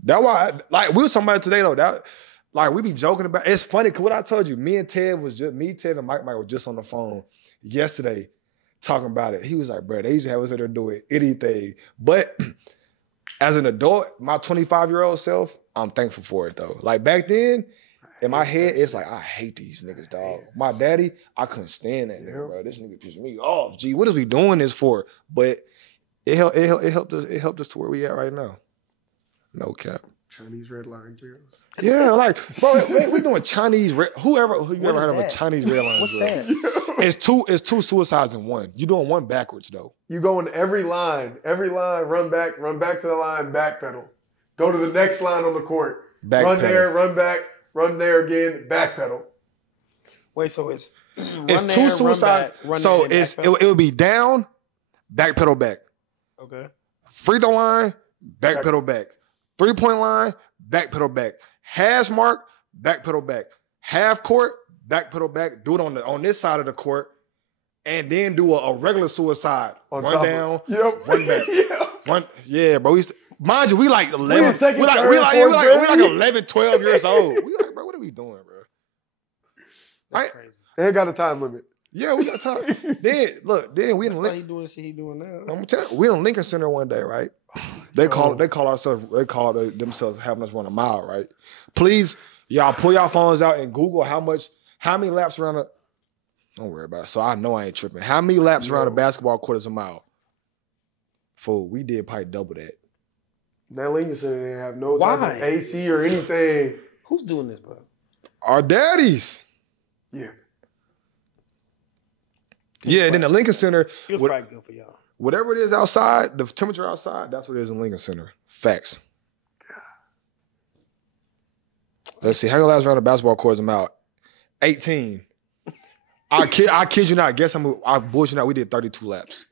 That why, we was talking about it today though. That we be joking about. It's funny because what I told you, Ted and Mike was just on the phone yesterday talking about it. He was like, bro, they used to have us in there doing anything. But as an adult, my 25-year-old self, I'm thankful for it though. Like back then, in my head, it's like I hate these niggas, dog. My daddy, I couldn't stand that nigga, bro. This nigga pissed me off. Gee, what is we doing this for? But it helped us. It helped us to where we at right now. No cap. Chinese red line jails. Yeah, like, bro, we doing Chinese. Who you ever is heard of a that? Chinese red line? What's drill? that? It's two suicides in one. You doing one backwards though. You go in every line, run back to the line, backpedal. Go to the next line on the court. Backpedal. Run there, run back, run there again, backpedal. Wait, so it's It's two suicides. So it would be down, backpedal back. okay. Free throw line, backpedal back. 3-point line, backpedal back. Hash mark, backpedal back. Half court, backpedal back. Do it on this side of the court, and then do a regular suicide. On Run top of- down, Yep. run back. Yeah. Run, yeah, bro. Mind you, we like 11. in second, we like third, fourth we like grade. 11, 12 years old. We like, bro, what are we doing, bro? That's Right? crazy. They got a time limit. Yeah, we got time. then we in That's the why he doing the shit he doing now. I'm telling you, we in Lincoln Center one day, right? They call themselves having us run a mile, right? Please, y'all pull y'all phones out and Google how many laps around the. Don't worry about it. So I know I ain't tripping. How many laps around a basketball court is a mile? Fool, we did probably double that. That Lincoln Center didn't have no Why? type of AC or anything. Who's doing this, bro? Our daddies. Yeah. Yeah, and then the Lincoln Center, It was what- probably good for y'all. whatever it is outside, the temperature outside, that's what it is in Lincoln Center. Facts. Let's see. How many laps around the basketball court is a mile? 18. I kid you not. Guess I bullshit out. We did 32 laps.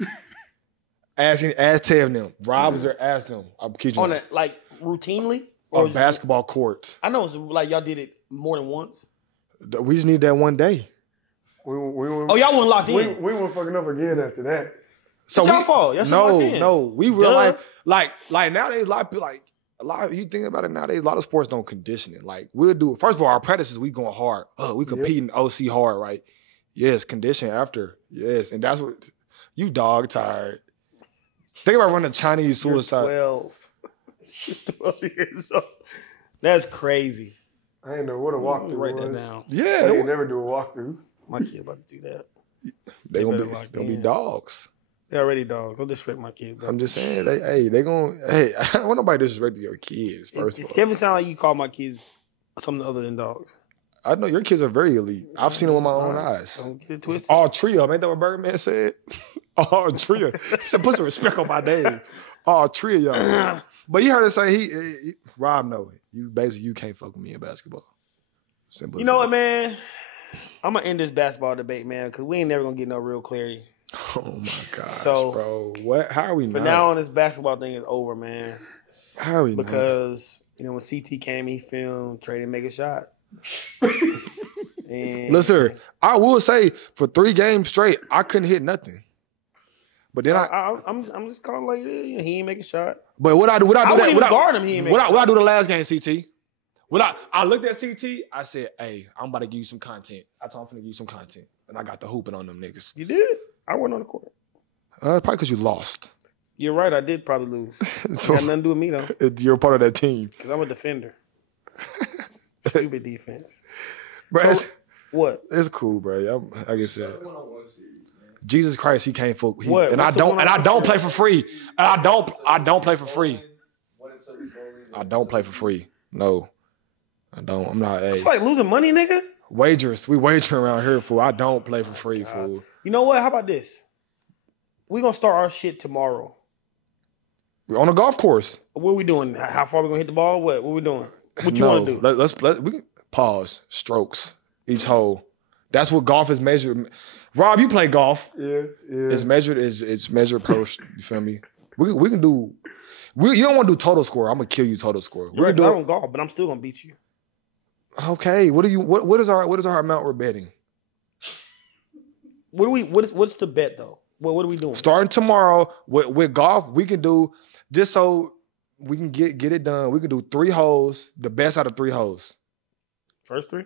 Ask Ted and them. Rob was there. Ask them. I kid you On not. it, like routinely? On is it- basketball court. I know it's like y'all did it more than once. We just need that one day. We Oh, y'all wasn't locked in. we weren't fucking up again after that. So It's y'all fault. Y'all should lock in. No. We Duh. realize like nowadays a lot of people you think about it nowadays, a lot of sports don't condition it. Like we'll do it. First of all, our practices, we going hard. We competing OC hard, right? Yes, condition after. Yes. And that's what you dog tired. Think about running Chinese You're suicide. 12. You're 12 years old. That's crazy. I didn't know what a walkthrough Write that was. down. Yeah. They ain't never do a walkthrough. My kid about to do that. They gonna better lock be in. dogs. They're already dogs. Don't disrespect my kids. Bro. I'm just saying, they gonna, I want nobody disrespecting your kids, first It of all. never sound like you call my kids something other than dogs. I know your kids are very elite. I've seen them with my own eyes. Don't get it twisted. All trio, ain't that what Birdman said? All trio. He said, put some respect on my name. All trio, y'all. But you heard it say, he Rob, no, you can't fuck with me in basketball. Simple. You know what, man? I'm going to end this basketball debate, man, because we ain't never going to get no real clarity. Oh, my gosh, So, bro. What? How are we For not? now on, this basketball thing is over, man. How are we Because, you know, when CT came, he filmed Trey to make a shot. And Listen, I will say, for 3 games straight, I couldn't hit nothing. But then I'm just calling like he ain't make a shot. But what I do? What I do? I wouldn't even guard him. What He ain't make a I shot. do the last game, CT? When I looked at CT, I said, "Hey, I'm about to give you some content." I told him I'm finna give you some content, and I got the hooping on them niggas. You did? I wasn't on the court. Probably because you lost. You're right. I did probably lose. So- Got nothing to do with me though, You're a part of that team, because I'm a defender. Stupid defense. bro. So- What? It's cool, bro. Like I said, Jesus Christ, he can't fuck. What? And I What's the don't. one And I on don't the play for free. And I don't play for free. I don't play for free. No, I don't. I'm not. Hey, It's like losing money, nigga. wagers. We wager around here, fool. I don't play for free, fool. You know what? How about this? We're gonna start our shit tomorrow. We're on a golf course. What are we doing? How far we gonna hit the ball? What we doing? What you wanna do? We can pause. Strokes each hole. That's what golf is measured. Rob, you play golf. Yeah. It's measured per. You feel me? We can do. You don't want to do total score. I'm gonna kill you total score. We Right, can do I it. don't golf, but I'm still gonna beat you. Okay. What is our amount we're betting? What's the bet though? What are we doing? Starting tomorrow with golf, we can do just so we can get it done. We can do 3 holes, the best out of 3 holes. First 3?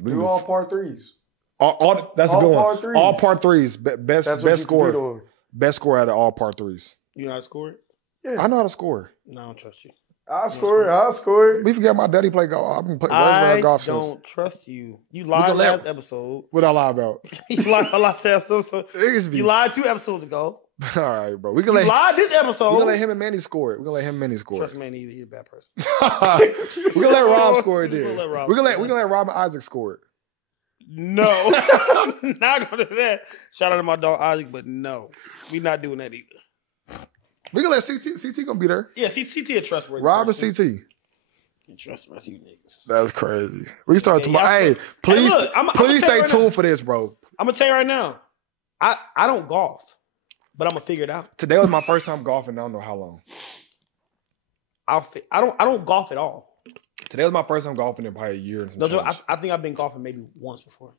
We Do can all par 3s. all that's all a good par one. 3s. All par 3s. Best That's what best you score. compete on. Best score out of all par 3s. You know how to score it? Yeah. I know how to score. No, I don't trust you. I'll score it. We forget my daddy play golf. I've been raised I around golf don't since. trust you. You lied can let- last episode. What I lie about? You lied last episode. Niggas be- You lied 2 episodes ago. All right, bro. We can You let lied this we episode. can let him and Manny score it. We can let him and Manny score Trust it. me, either. He's a bad person. We can let Rob score it. We Then can let Rob we can score it. let Rob and Isaac score it. No, I'm not gonna do that. Shout out to my dog Isaac, but no, we not doing that either. We can let CT gonna be there. Yeah, CT a trustworthy. Rob and person. CT. You trust us, you niggas. That's crazy. We start Yeah, tomorrow. y'all Hey, start- please, Hey, look, I'm please gonna tell stay you right tuned now. for this, bro. I'm gonna tell you right now, I don't golf, but I'm gonna figure it out. Today was my first time golfing. I don't know how long. I don't golf at all. Today was my first time golfing in probably a year and some No, change. I think I've been golfing maybe once before.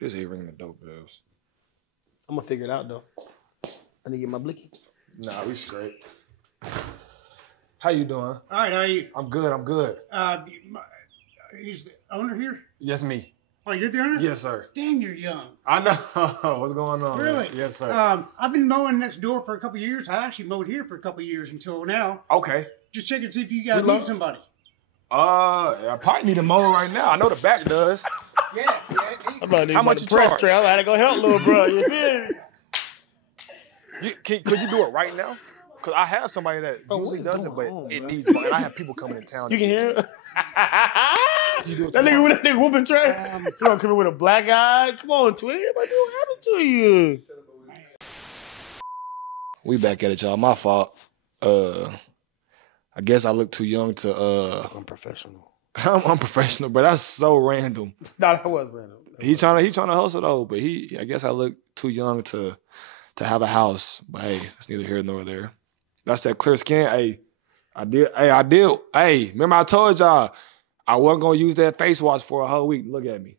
This here ringing the dope bells. I'm gonna figure it out though. I need to get my blicky. Nah, we straight. How you doing? All right, how are you? I'm good. I'm good. He's the owner here? Yes, me. Oh, you're the owner? Yes, sir. Dang, you're young. I know. What's going on? Really? Man? Yes, sir. I've been mowing next door for a couple of years. I actually mowed here for a couple of years until now. Okay. Just checking to see if you guys We need love- somebody. I probably need a mower right now. I know the back does. Yeah. How much you press charge? trail? I had to go help little bro. You feel me? Could you do it right now? Because I have somebody that Bro, usually what is does it, but going on, it bro? needs one. And I have people coming in town. You can hear it? You do it That tomorrow. nigga whooping Trey. You don't come in with a black eye. Come on, Twig. What happened to you? We back at it, y'all. My fault. I guess I look too young to. I'm professional. I'm unprofessional, but that's so random. No, that was random. He trying to hustle though, but I guess I look too young to have a house. But hey, that's neither here nor there. That's that clear skin. Hey, I did. Hey, remember I told y'all I wasn't gonna use that face wash for a whole week. Look at me.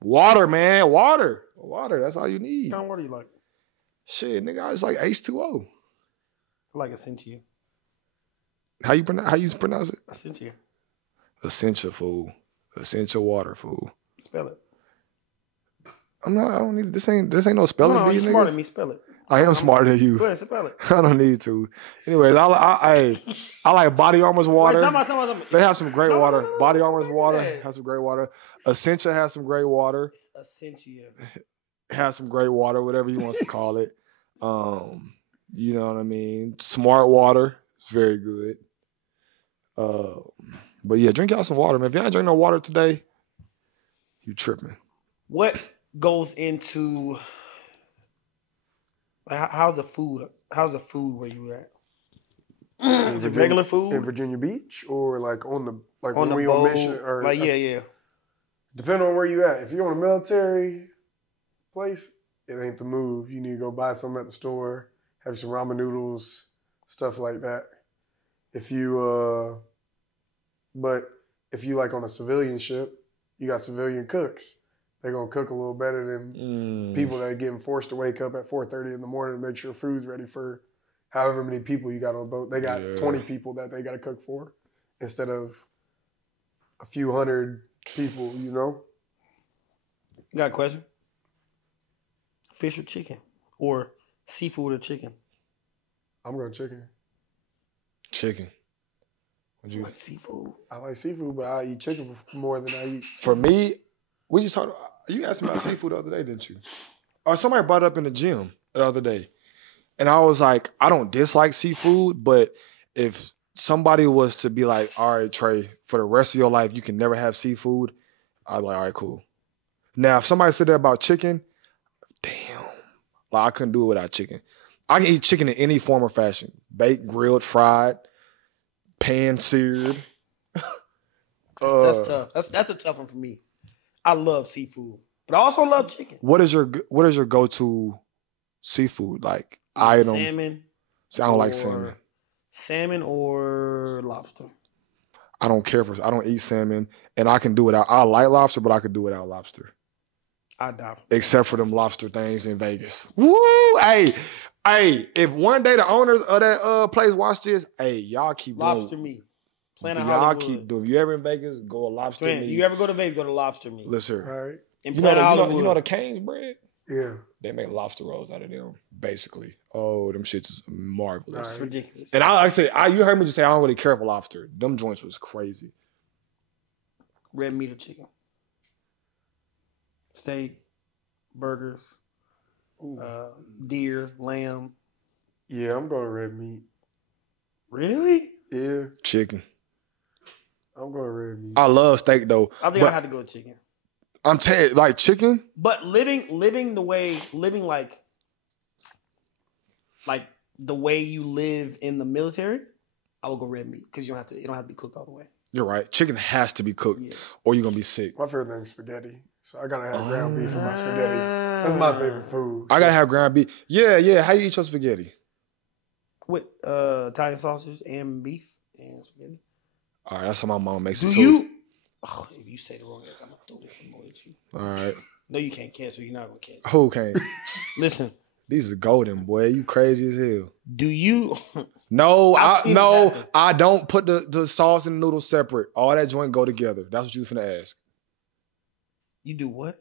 Water, man, water. That's all you need. What kind of water you like? Shit, nigga, it's like H2O. I like Essentia. How you pronounce it? Essentia. Essential fool. Essential water fool. Spell it. I don't need this ain't no spelling No, bee, you nigga. smarter than me. Spell it. I am smarter than you. Go ahead, spell it. I don't need to. Anyways, I like Body Armor's water. Wait, time out. They have some great water. No. Body Armor's water Yeah. has some great water. Essentia has some great water. Essentia. Has some great water, whatever you wants to call it. You know what I mean? Smart water is very good. But yeah, drink y'all some water, man. If y'all ain't drink no water today, you tripping. What goes into like, how's the food? How's the food where you at? Is it regular In food Virginia Beach or like on the on when the we boat? on mission or Like yeah. depending on where you at. If you're on a military place, it ain't the move. You need to go buy something at the store, have some ramen noodles, stuff like that. If you but if you like on a civilian ship, you got civilian cooks. They're gonna cook a little better than people that are getting forced to wake up at 4:30 in the morning to make sure food's ready for however many people you got on a boat. They got 20 people that they got to cook for instead of a few hundred people, you know? Got a question? Fish or chicken? Or seafood or chicken? I'm going chicken. Chicken. You like seafood? I like seafood, but I eat chicken more than I eat. For me, we just talked. You asked me about seafood the other day, didn't you? Or somebody brought it up in the gym the other day. And I was like, I don't dislike seafood, but if somebody was to be like, all right, Trey, for the rest of your life, you can never have seafood, I'd be like, all right, cool. Now, if somebody said that about chicken, damn. Like, I couldn't do it without chicken. I can eat chicken in any form or fashion. Baked, grilled, fried, pan-seared. That's tough. That's a tough one for me. I love seafood, but I also love chicken. What is your go-to seafood like item? Salmon. See, I don't like salmon. Salmon or lobster. I don't care for. I don't eat salmon, and I can do without. I like lobster, but I could do without lobster. I die. Except for them lobster things in Vegas. Woo! Hey. If one day the owners of that place watch this, hey, y'all keep lobster doing, meat. Planet y'all Hollywood. keep doing. If you ever in Vegas, go a lobster Trent, meat. You ever go to Vegas, go to lobster meat. Listen, All right. In you know, Planet Hollywood. you know the Cane's bread? Yeah. They make lobster rolls out of them, basically. Oh, them shits is marvelous. It's ridiculous. And I say, you heard me just say I don't really care for lobster. Them joints was crazy. Red meat or chicken? Steak, burgers, deer, lamb. Yeah, I'm going red meat. Really? Yeah, Chicken. I'm going red meat. I love steak though. I think I had to go with chicken. I'm telling like chicken. But living like the way you live in the military, I would go red meat because it don't have to be cooked all the way. You're right. Chicken has to be cooked, or you're gonna be sick. My favorite thing is spaghetti, so I gotta have ground beef in my spaghetti. That's my favorite food. I gotta have ground beef. Yeah. How you eat your spaghetti? With Italian sausage and beef and spaghetti. All right, that's how my mom makes it Do too. you? Oh, if you say the wrong answer, I'm gonna throw this remote at you. All right. No, you can't catch, so you're not gonna catch. Who came? Listen. These are golden, boy. You crazy as hell. Do you? No, I've seen this happen. I don't put the sauce and the noodles separate. All that joint go together. That's what you was finna ask. You do what?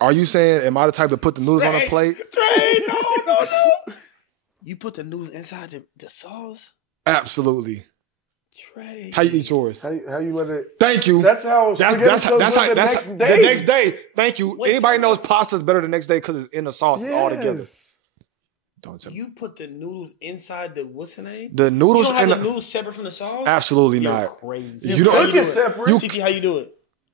Are you saying, am I the type to put the noodles on a plate? Trey, no. You put the noodles inside the sauce? Absolutely. Trey. How you eat yours? How you let it? Thank you. That's how. That's how. the next day. Thank you. Wait, Anybody so- knows pasta is better the next day because it's in the sauce all together. Yes. Don't tell me. You put the noodles inside the what's the name? The noodles You don't have in the noodles separate from the sauce? Absolutely You're not. crazy. You don't- How Cook do it separate. Titi, how you do it?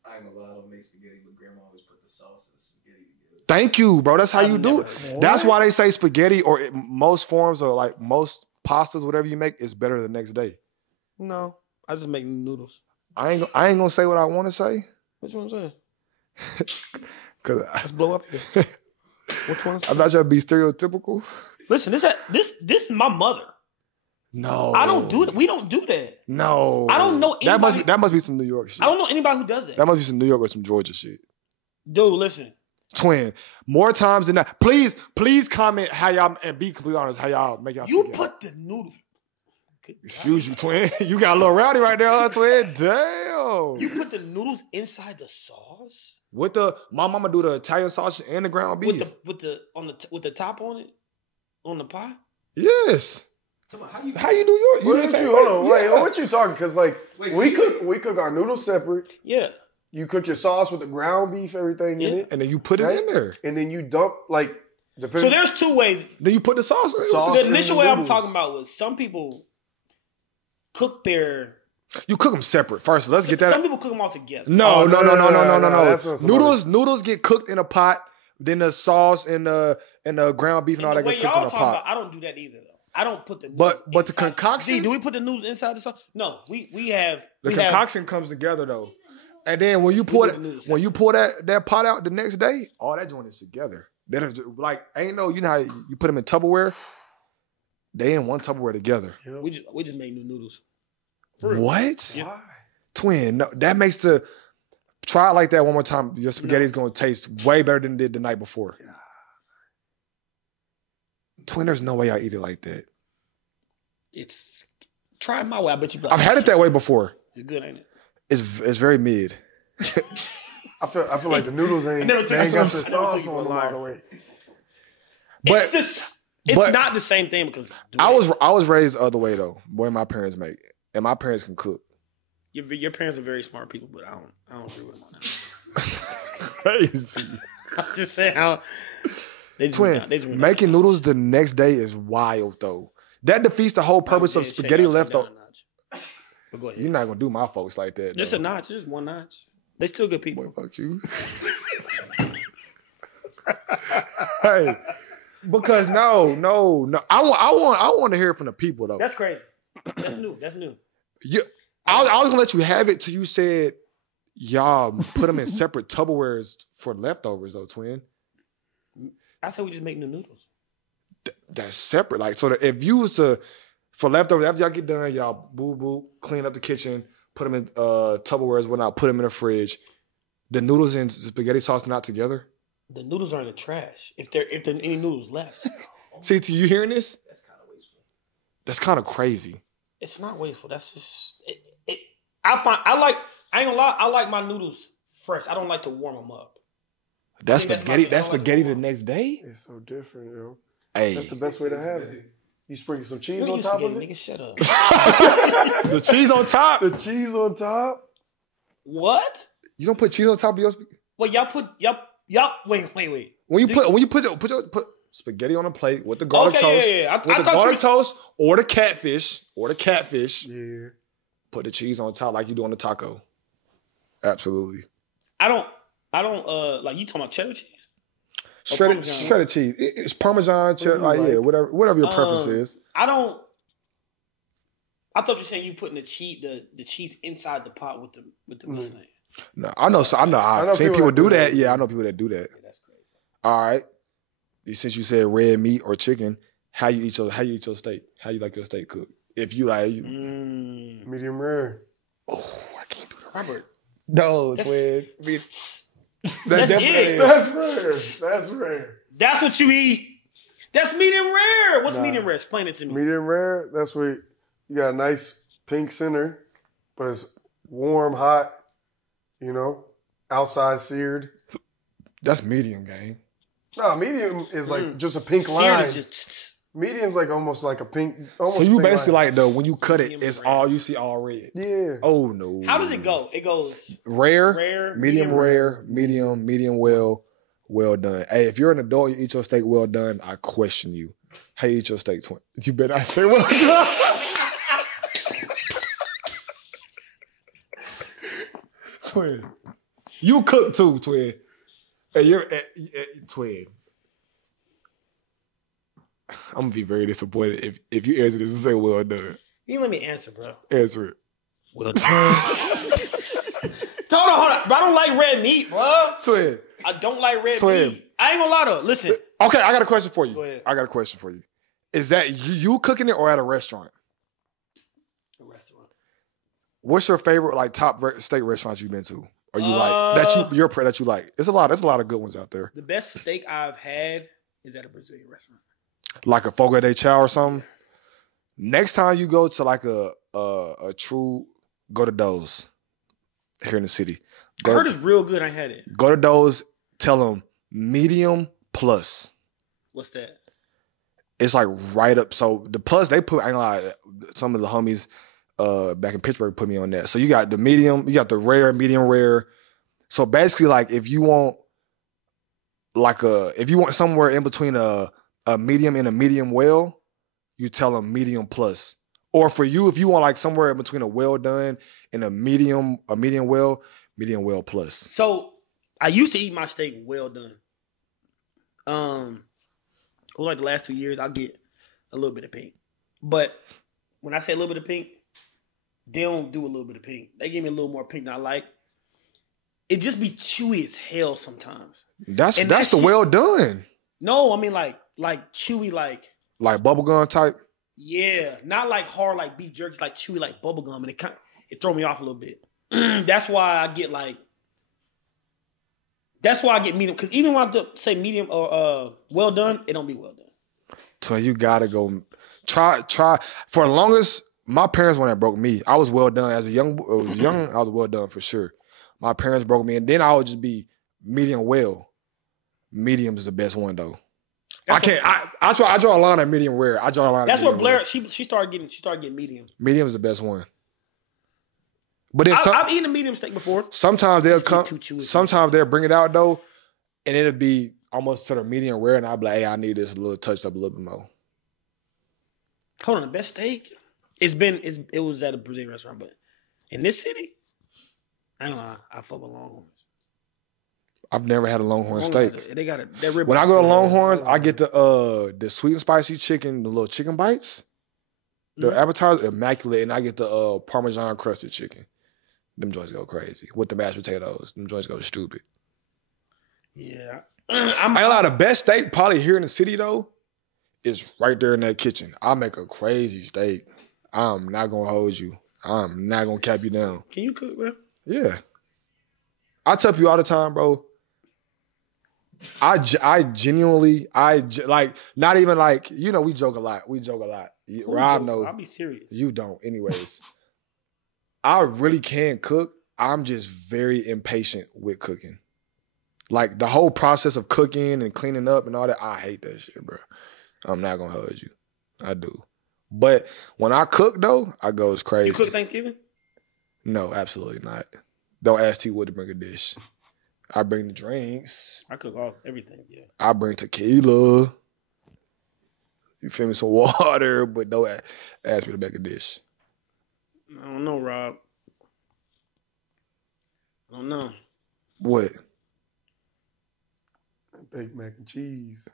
I ain't gonna lie, I don't make spaghetti, but grandma always put the sauce and the spaghetti together. Thank you, bro. That's how I've you do never- it. That's why they say spaghetti or most forms or like most pastas, whatever you make, is better the next day. No, I just make noodles. I ain't gonna say what I want to say Which one saying? because Let's blow up here. Which one? I'm not trying to be stereotypical. Listen, this is my mother. No, I don't do it. We don't do that. No, I don't know anybody- That must be some New York shit. I don't know anybody who does that. That must be some New York or some Georgia shit. Dude, listen. Twin, more times than that. Please comment how y'all and be completely honest how y'all make y'all. You spaghetti. put the noodle. Excuse you, twin. You got a little rowdy right there, huh, twin? Damn. You put the noodles inside the sauce My mama do the Italian sausage and the ground beef. with the top on it. on the pot? Yes. How you How you do yours? What You did the you? same Hold on, way? wait. Yeah. What you talking? Because like Wait, so we cook our noodles separate. Yeah. You cook your sauce with the ground beef, everything in Yeah. it, And then you put it right? in there. And then you dump like So depending. there's two ways. Then you put the sauce in. Sauce. The initial way I'm noodles. talking about was some people cook their. You cook them separate. First, let's get that. Some people cook them all together. No, Oh, no, no, no, no, no, no, that's what no. somebody- Noodles get cooked in a pot. Then the sauce and the ground beef and all And that the way gets cooked in y'all a talking pot. about, I don't do that either though. I don't put the noodles But the inside- concoction? See, do we put the noodles inside the sauce? No, we have The we have- concoction comes together though, and then when you pour do the noodles when you pour that pot out the next day, all that joint is together. That is like ain't no, you know how you put them in Tupperware. They in one Tupperware together. we just make new noodles. What? Yeah. Twin? No, that makes try it like that one more time. Your spaghetti's gonna taste way better than it did the night before. Twin, there's no way I eat it like that. It's try it my way. I bet you. I've had it that way before. It's good, ain't it? It's very mid. I feel like the noodles ain't, never took- they ain't got the I never took sauce you on for a them all liar. the way. But It's but- not the same thing because I was raised the other way though. Boy, my parents make, and my parents can cook. your parents are very smart people, but I don't agree with them on that. Crazy. I'm just saying how they just Twin, went down- they just went making down. noodles the next day is wild though. That defeats the whole purpose of Yeah, spaghetti shake left down over. a notch. But go ahead. You're not gonna do my folks like that. Just though. a notch, just one notch. They still good people. Boy, fuck you. Hey, because no. I want to hear it from the people though. That's crazy. That's new. That's new. I was gonna let you have it till you said y'all put them in separate Tupperwares for leftovers though, twin. I said we just make new noodles. That's separate. Like, so that if you was to, for leftovers, after y'all get done, y'all boo, clean up the kitchen, put them in Tupperwares, whatnot, put them in the fridge. The noodles and spaghetti sauce not together. The noodles are in the trash. If there any noodles left, CT, you hearing this? That's kind of wasteful. That's kind of crazy. it's not wasteful. That's just it. I ain't gonna lie. I like my noodles fresh. I don't like to warm them up. That's think that's spaghetti. my- That's I like spaghetti the the next day. It's so different, yo. Hey, That's the best way to have it. You sprinkle some cheese Look at on you top spaghetti, of it. nigga. Shut up. the cheese on top. The cheese on top. What? You don't put cheese on top of your. Well, y'all put y'all. Wait. When you put spaghetti on a plate with the garlic Okay, toast, yeah. I with thought the you garlic was- toast or the catfish, Yeah. put the cheese on top like you do on the taco. Absolutely. I don't like you talking about cheddar cheese. Shredded Parmesan. shredded cheese. It's Parmesan, cheddar, like, yeah, whatever your preference is. I thought you were saying you putting the cheese inside the pot with the what's the name? No, I know. So I know. I've know seen people people do that that. do that. Yeah, I know people that do that. Yeah, that's crazy. All right. Since you said red meat or chicken, how you eat your steak? How you like your steak cooked? If you like, Medium rare. oh, I can't do that. Robert. No, That's- twin. That's definitely it. is. That's rare. That's what you eat. That's medium rare. What's Nah. medium rare? Explain it to me. Medium rare. That's where you got a nice pink center, but it's warm, hot. You know, outside seared. That's medium, gang. No, medium is like just a pink Seared line. is just Medium's like almost like a pink. Almost So you pink basically line. like when you cut it, Medium it's rare. all you see all red. Yeah. Oh no. how does it go? It goes Rare, rare, medium rare, medium well done. Hey, if you're an adult, you eat your steak well done, I question you. How you eat your steak, twin? You better not say well done. Twin. You cook too, twin. Hey, you're twin. I'm gonna be very disappointed if you answer this and say well done. You didn't let me answer, bro. Answer it. Well done. Hold on. But I don't like red meat, bro. Twin. I don't like red Twin. meat. I ain't gonna lie though. Listen, Okay, I got a question for you. Go ahead. I got a question for you. Is that you cooking it or at a restaurant? a restaurant. What's your favorite like top steak restaurants you've been to? Or you like that you like? There's a lot of good ones out there. The best steak I've had is at a Brazilian restaurant. Like a Fogo de Chao or something. Next time you go to like a true, go to Doe's here in the city. I heard it's real good. I had it. Go to Doe's. Tell them medium plus. What's that? it's like right up. So the plus they put, I ain't gonna lie, some of the homies back in Pittsburgh put me on that. So you got the medium, you got the rare, medium rare. So basically, like if you want somewhere in between a medium and a medium well, you tell them medium plus. Or for you, if you want like somewhere in between a well done and a medium well plus. So I used to eat my steak well done. Like the last 2 years, I'll get a little bit of pink. But when I say a little bit of pink, they don't do a little bit of pink. They give me a little more pink than I like. It just be chewy as hell sometimes. That's the well done. No, I mean like chewy, like bubblegum type. Yeah, not like hard like beef jerky, it's like chewy like bubblegum, and it throw me off a little bit. That's why I get medium, because even when I say medium or well done, it don't be well done. So you gotta go try. For the longest, my parents when that broke me, I was well done as a young. I was well done for sure. My parents broke me, and then I would just be medium well. Medium is the best one though. I draw a line at medium rare. I draw a line. That's where Blair she started getting medium. Medium is the best one. But then I've eaten a medium steak before. Sometimes they'll come. Sometimes they'll bring it out though, and it'll be almost to the medium rare, and I'll be like, "Hey, I need this a little touched up a little bit more." Hold on, the best steak? It was at a Brazilian restaurant, but in this city, I ain't gonna lie, I fuck with Longhorns. I've never had a Longhorn steak. They got it. When I go to Longhorns, I get the sweet and spicy chicken, the little chicken bites. The appetizer immaculate, and I get the Parmesan crusted chicken. Them joints go crazy with the mashed potatoes. Them joints go stupid. Yeah, I ain't lie. The best steak probably here in the city though is right there in that kitchen. I make a crazy steak. I'm not gonna hold you. I'm not gonna cap you down. Can you cook, bro? Yeah, I tell you all the time, bro. I genuinely, like, not even like, we joke a lot. Rob knows. I'll be serious. You don't. Anyways, I really can cook. I'm just very impatient with cooking. Like, the whole process of cooking and cleaning up and all that, I hate that shit, bro. I'm not going to hold you. I do. But when I cook, though, I goes crazy. You cook Thanksgiving? No, absolutely not. Don't ask T Wood to bring a dish. I bring the drinks. I cook everything, yeah. I bring tequila. You feel me? Some water, but don't ask me to make a dish. I don't know, Rob. I don't know. What? Baked mac and cheese.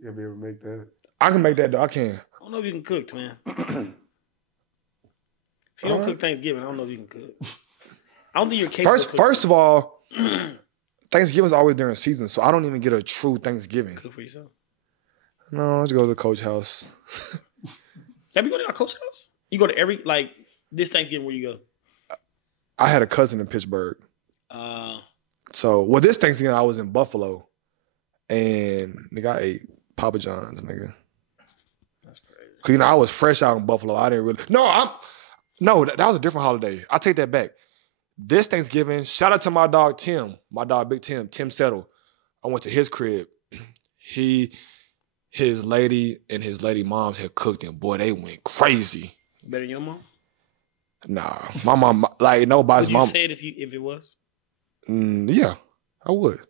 You'll be able to make that. I can make that, though. I can. I don't know if you can cook, man. If you don't cook Thanksgiving, I don't know if you can cook. I don't think you're capable of cooking. First of all, Thanksgiving's always during season, so I don't even get a true Thanksgiving. Cook for yourself? No, I just go to the coach house. Have you go to our coach house? You go to every, this Thanksgiving, where you go? I had a cousin in Pittsburgh. This Thanksgiving I was in Buffalo, and nigga, I ate Papa John's, nigga. That's crazy. Cause I was fresh out in Buffalo. I didn't really. That was a different holiday. I take that back. This Thanksgiving, shout out to my dog Tim, Big Tim Settle. I went to his crib. His lady and his lady moms had cooked, and boy, they went crazy. Better than your mom? Nah, my mom, like, nobody's mom. Would you say it if it was? Yeah, I would.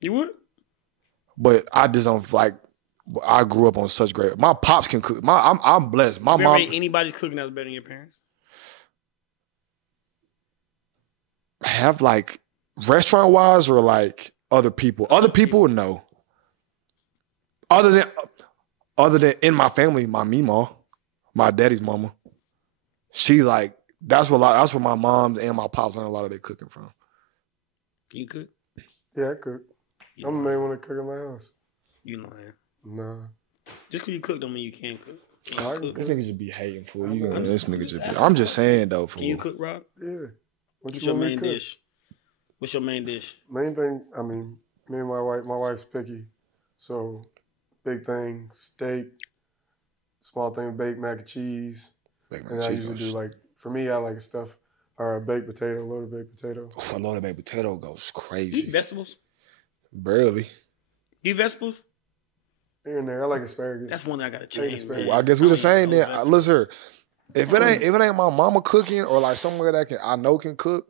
You would? But I just don't I grew up on such great. My pops can cook. I'm blessed. My mom. Anybody's cooking that's better than your parents? Have restaurant wise or other people? Other people, no. Other than in my family, my Meemaw, my daddy's mama, she that's where my moms and my pops learned a lot of their cooking from. Can you cook? Yeah, I cook. I'm the main one to cook in my house. You know that. Nah. Just because you cook don't mean you can't cook. This nigga just be hating for you. This nigga just be. I'm just saying though. Can you cook, Rob? Yeah. What's your main dish? What's your main dish? Main thing, I mean, me and my wife's picky. So, big thing, steak. Small thing, baked mac and cheese. And I usually do for me, I like stuff, or a baked potato, loaded baked potato. A loaded baked potato goes crazy. You eat vegetables? Barely. You eat vegetables? Here and there. I like asparagus. That's one that I gotta change. Man. Well, I guess we the same then. No Listen here. If it ain't my mama cooking or like somewhere that I know can cook,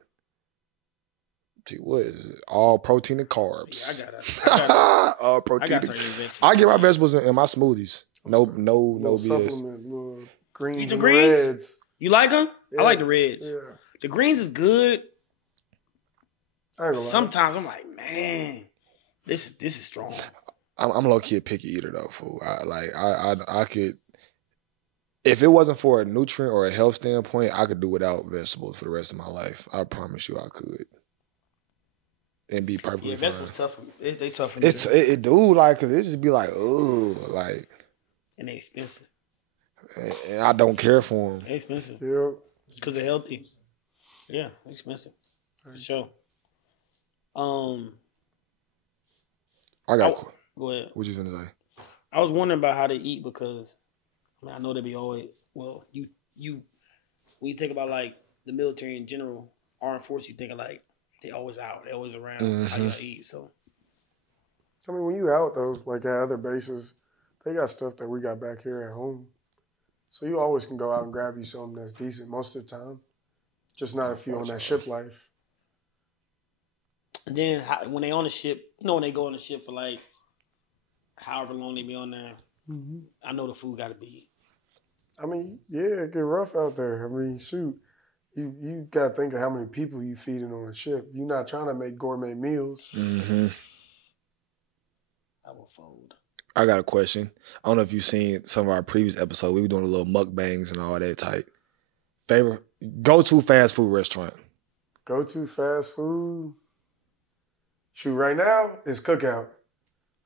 see what is it? All protein and carbs. Yeah, I gotta all protein. I I get my vegetables in my smoothies. No BS. Supplement, little greens. Eat some and greens? Reds. You like them? Yeah. I like the reds. Yeah. The greens is good. I ain't gonna lie. Sometimes I'm like, man, this is strong. I'm low key a picky eater though, fool. I could, if it wasn't for a nutrient or a health standpoint, I could do without vegetables for the rest of my life. I promise you, I could, and be perfectly Yeah, fine. vegetables tough for me. They tough for me. It do like, cause it just be like, oh, like, and they expensive. and I don't care for them. They expensive Yeah. because they're healthy. Yeah, they're expensive for sure. I got. Go ahead. What you gonna say? I was wondering about how they eat because I know they be always you when you think about like the military in general, armed force, you think of like they always out, they always around. How y'all eat? So I mean, when you out though, like at other bases, they got stuff that we got back here at home. So you always can go out and grab you something that's decent most of the time. Just not if you on that ship life. and then when they on the ship, when they go on the ship for like however long they be on there, I know the food got to be. I mean, yeah, it get rough out there. I mean, shoot, you got to think of how many people you feeding on a ship. You're not trying to make gourmet meals. Mm-hmm. I will fold. I got a question. I don't know if you've seen some of our previous episodes. We were doing a little mukbangs and all that type. Favorite go-to fast food restaurant? Go-to fast food? Shoot, right now, it's Cookout.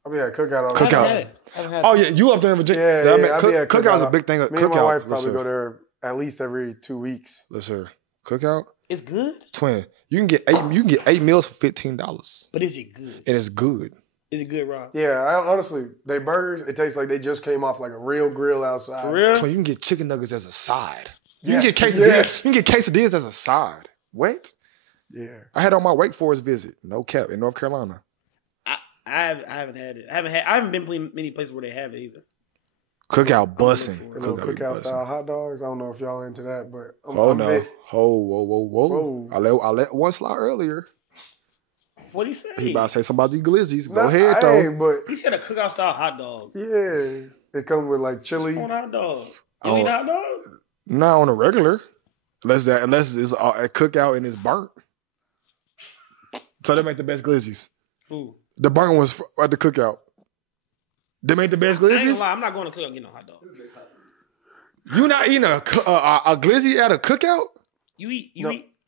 I be at Cookout all the time. Cookout. Oh, yeah, you up there in Virginia. Yeah, I mean, Cookout's a big thing. Me and Cookout. my wife probably go there at least every 2 weeks. Listen, Cookout? It's good? Twin, you can get eight meals for $15. But is it good? And it's good. Is it good, Rob? Yeah, honestly, they burgers, it tastes like they just came off like a real grill outside. For real? Twin, you can get chicken nuggets as a side. You Yes, can get quesadillas. yes. You can get quesadillas as a side. What? Yeah. I had on my Wake Forest visit. No cap in North Carolina. I haven't had it. I haven't been many places where they have it either. Cookout bussing. You know, Cookout style hot dogs. I don't know if y'all into that, but whoa. I let one slide earlier. What did he say? He about to say somebody glizzies. Go ahead though. But he said a Cookout style hot dog. Yeah, it comes with like chili. On hot dog. You eat hot dog? Not on a regular, unless it's a Cookout and it's burnt. So they make the best glizzies. Ooh. The burnt was at the Cookout. They make the best glizzies. I ain't gonna lie, I'm not going to Cookout getting no hot dog. You not eating a glizzy at a Cookout? You eat.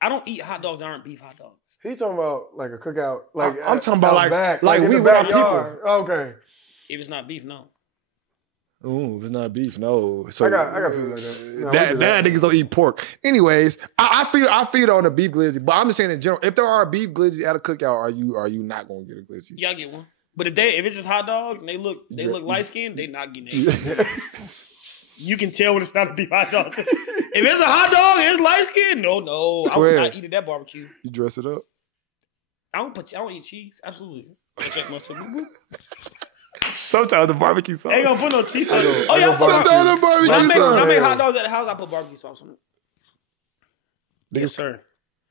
I don't eat hot dogs that aren't beef hot dogs. He's talking about like a Cookout. Like I'm talking about like in we the with our backyard. Okay. If it's not beef, no. Ooh, if it's not beef, no. So I got people like that. That niggas don't eat pork. Anyways, I feel on a beef glizzy, but I'm just saying in general, if there are a beef glizzy at a Cookout, are you not gonna get a glizzy? Yeah, I get one. But if it's just hot dogs and they look light skinned, they not getting it. You can tell when it's not a beef hot dog. If it's a hot dog and it's light skinned, no, I would not eat at that barbecue. You dress it up. I don't eat cheese. Absolutely. Sometimes the barbecue sauce. Ain't gonna put no cheese on it. Oh yeah, sometimes the barbecue sauce. When I make hot dogs at the house, I put barbecue sauce on it. Yes, sir.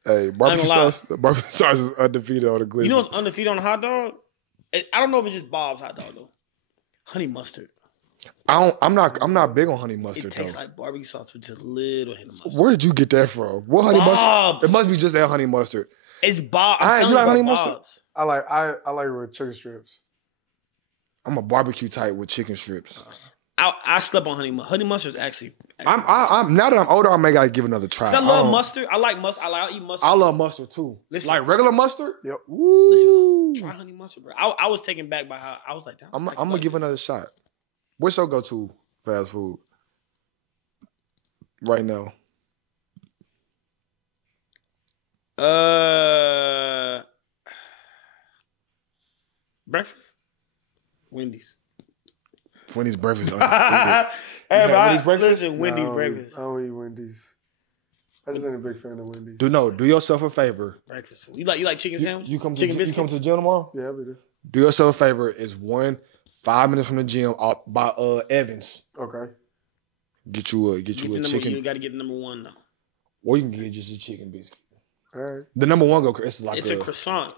Hey, barbecue sauce. The barbecue sauce is undefeated on the glizzy. You know what's undefeated on a hot dog? I don't know if it's just Bob's hot dog though. Honey mustard. I'm not big on honey mustard. It tastes like barbecue sauce with just a little honey mustard. Where did you get that from? What honey mustard? It must be just that honey mustard. It's Bob. You like honey mustard? I like it with chicken strips. I'm a barbecue type with chicken strips. I slept on honey mustard. Honey mustard is actually. I'm now that I'm older, I may gotta give it another try. I love mustard. I like mustard. I'll eat mustard. I love mustard too. Listen, like regular mustard. Yep. Woo. Listen, try honey mustard, bro. I was taken back by how I was like, I'm gonna give another shot. What's your go-to fast food right now? Breakfast. Wendy's. Wendy's breakfast. Wendy's breakfast. Wendy's breakfast. I don't eat Wendy's. I just ain't a big fan of Wendy's. Do yourself a favor. Breakfast food. You like chicken sandwich? You come to chicken you come to the gym tomorrow? Yeah, I'll be there. Do yourself a favor. Is one 5 minutes from the gym by Evans. Okay. Get you a chicken. You got to get the number one though. Or you can get just a chicken biscuit. All right. The number one go. It's like It's a croissant.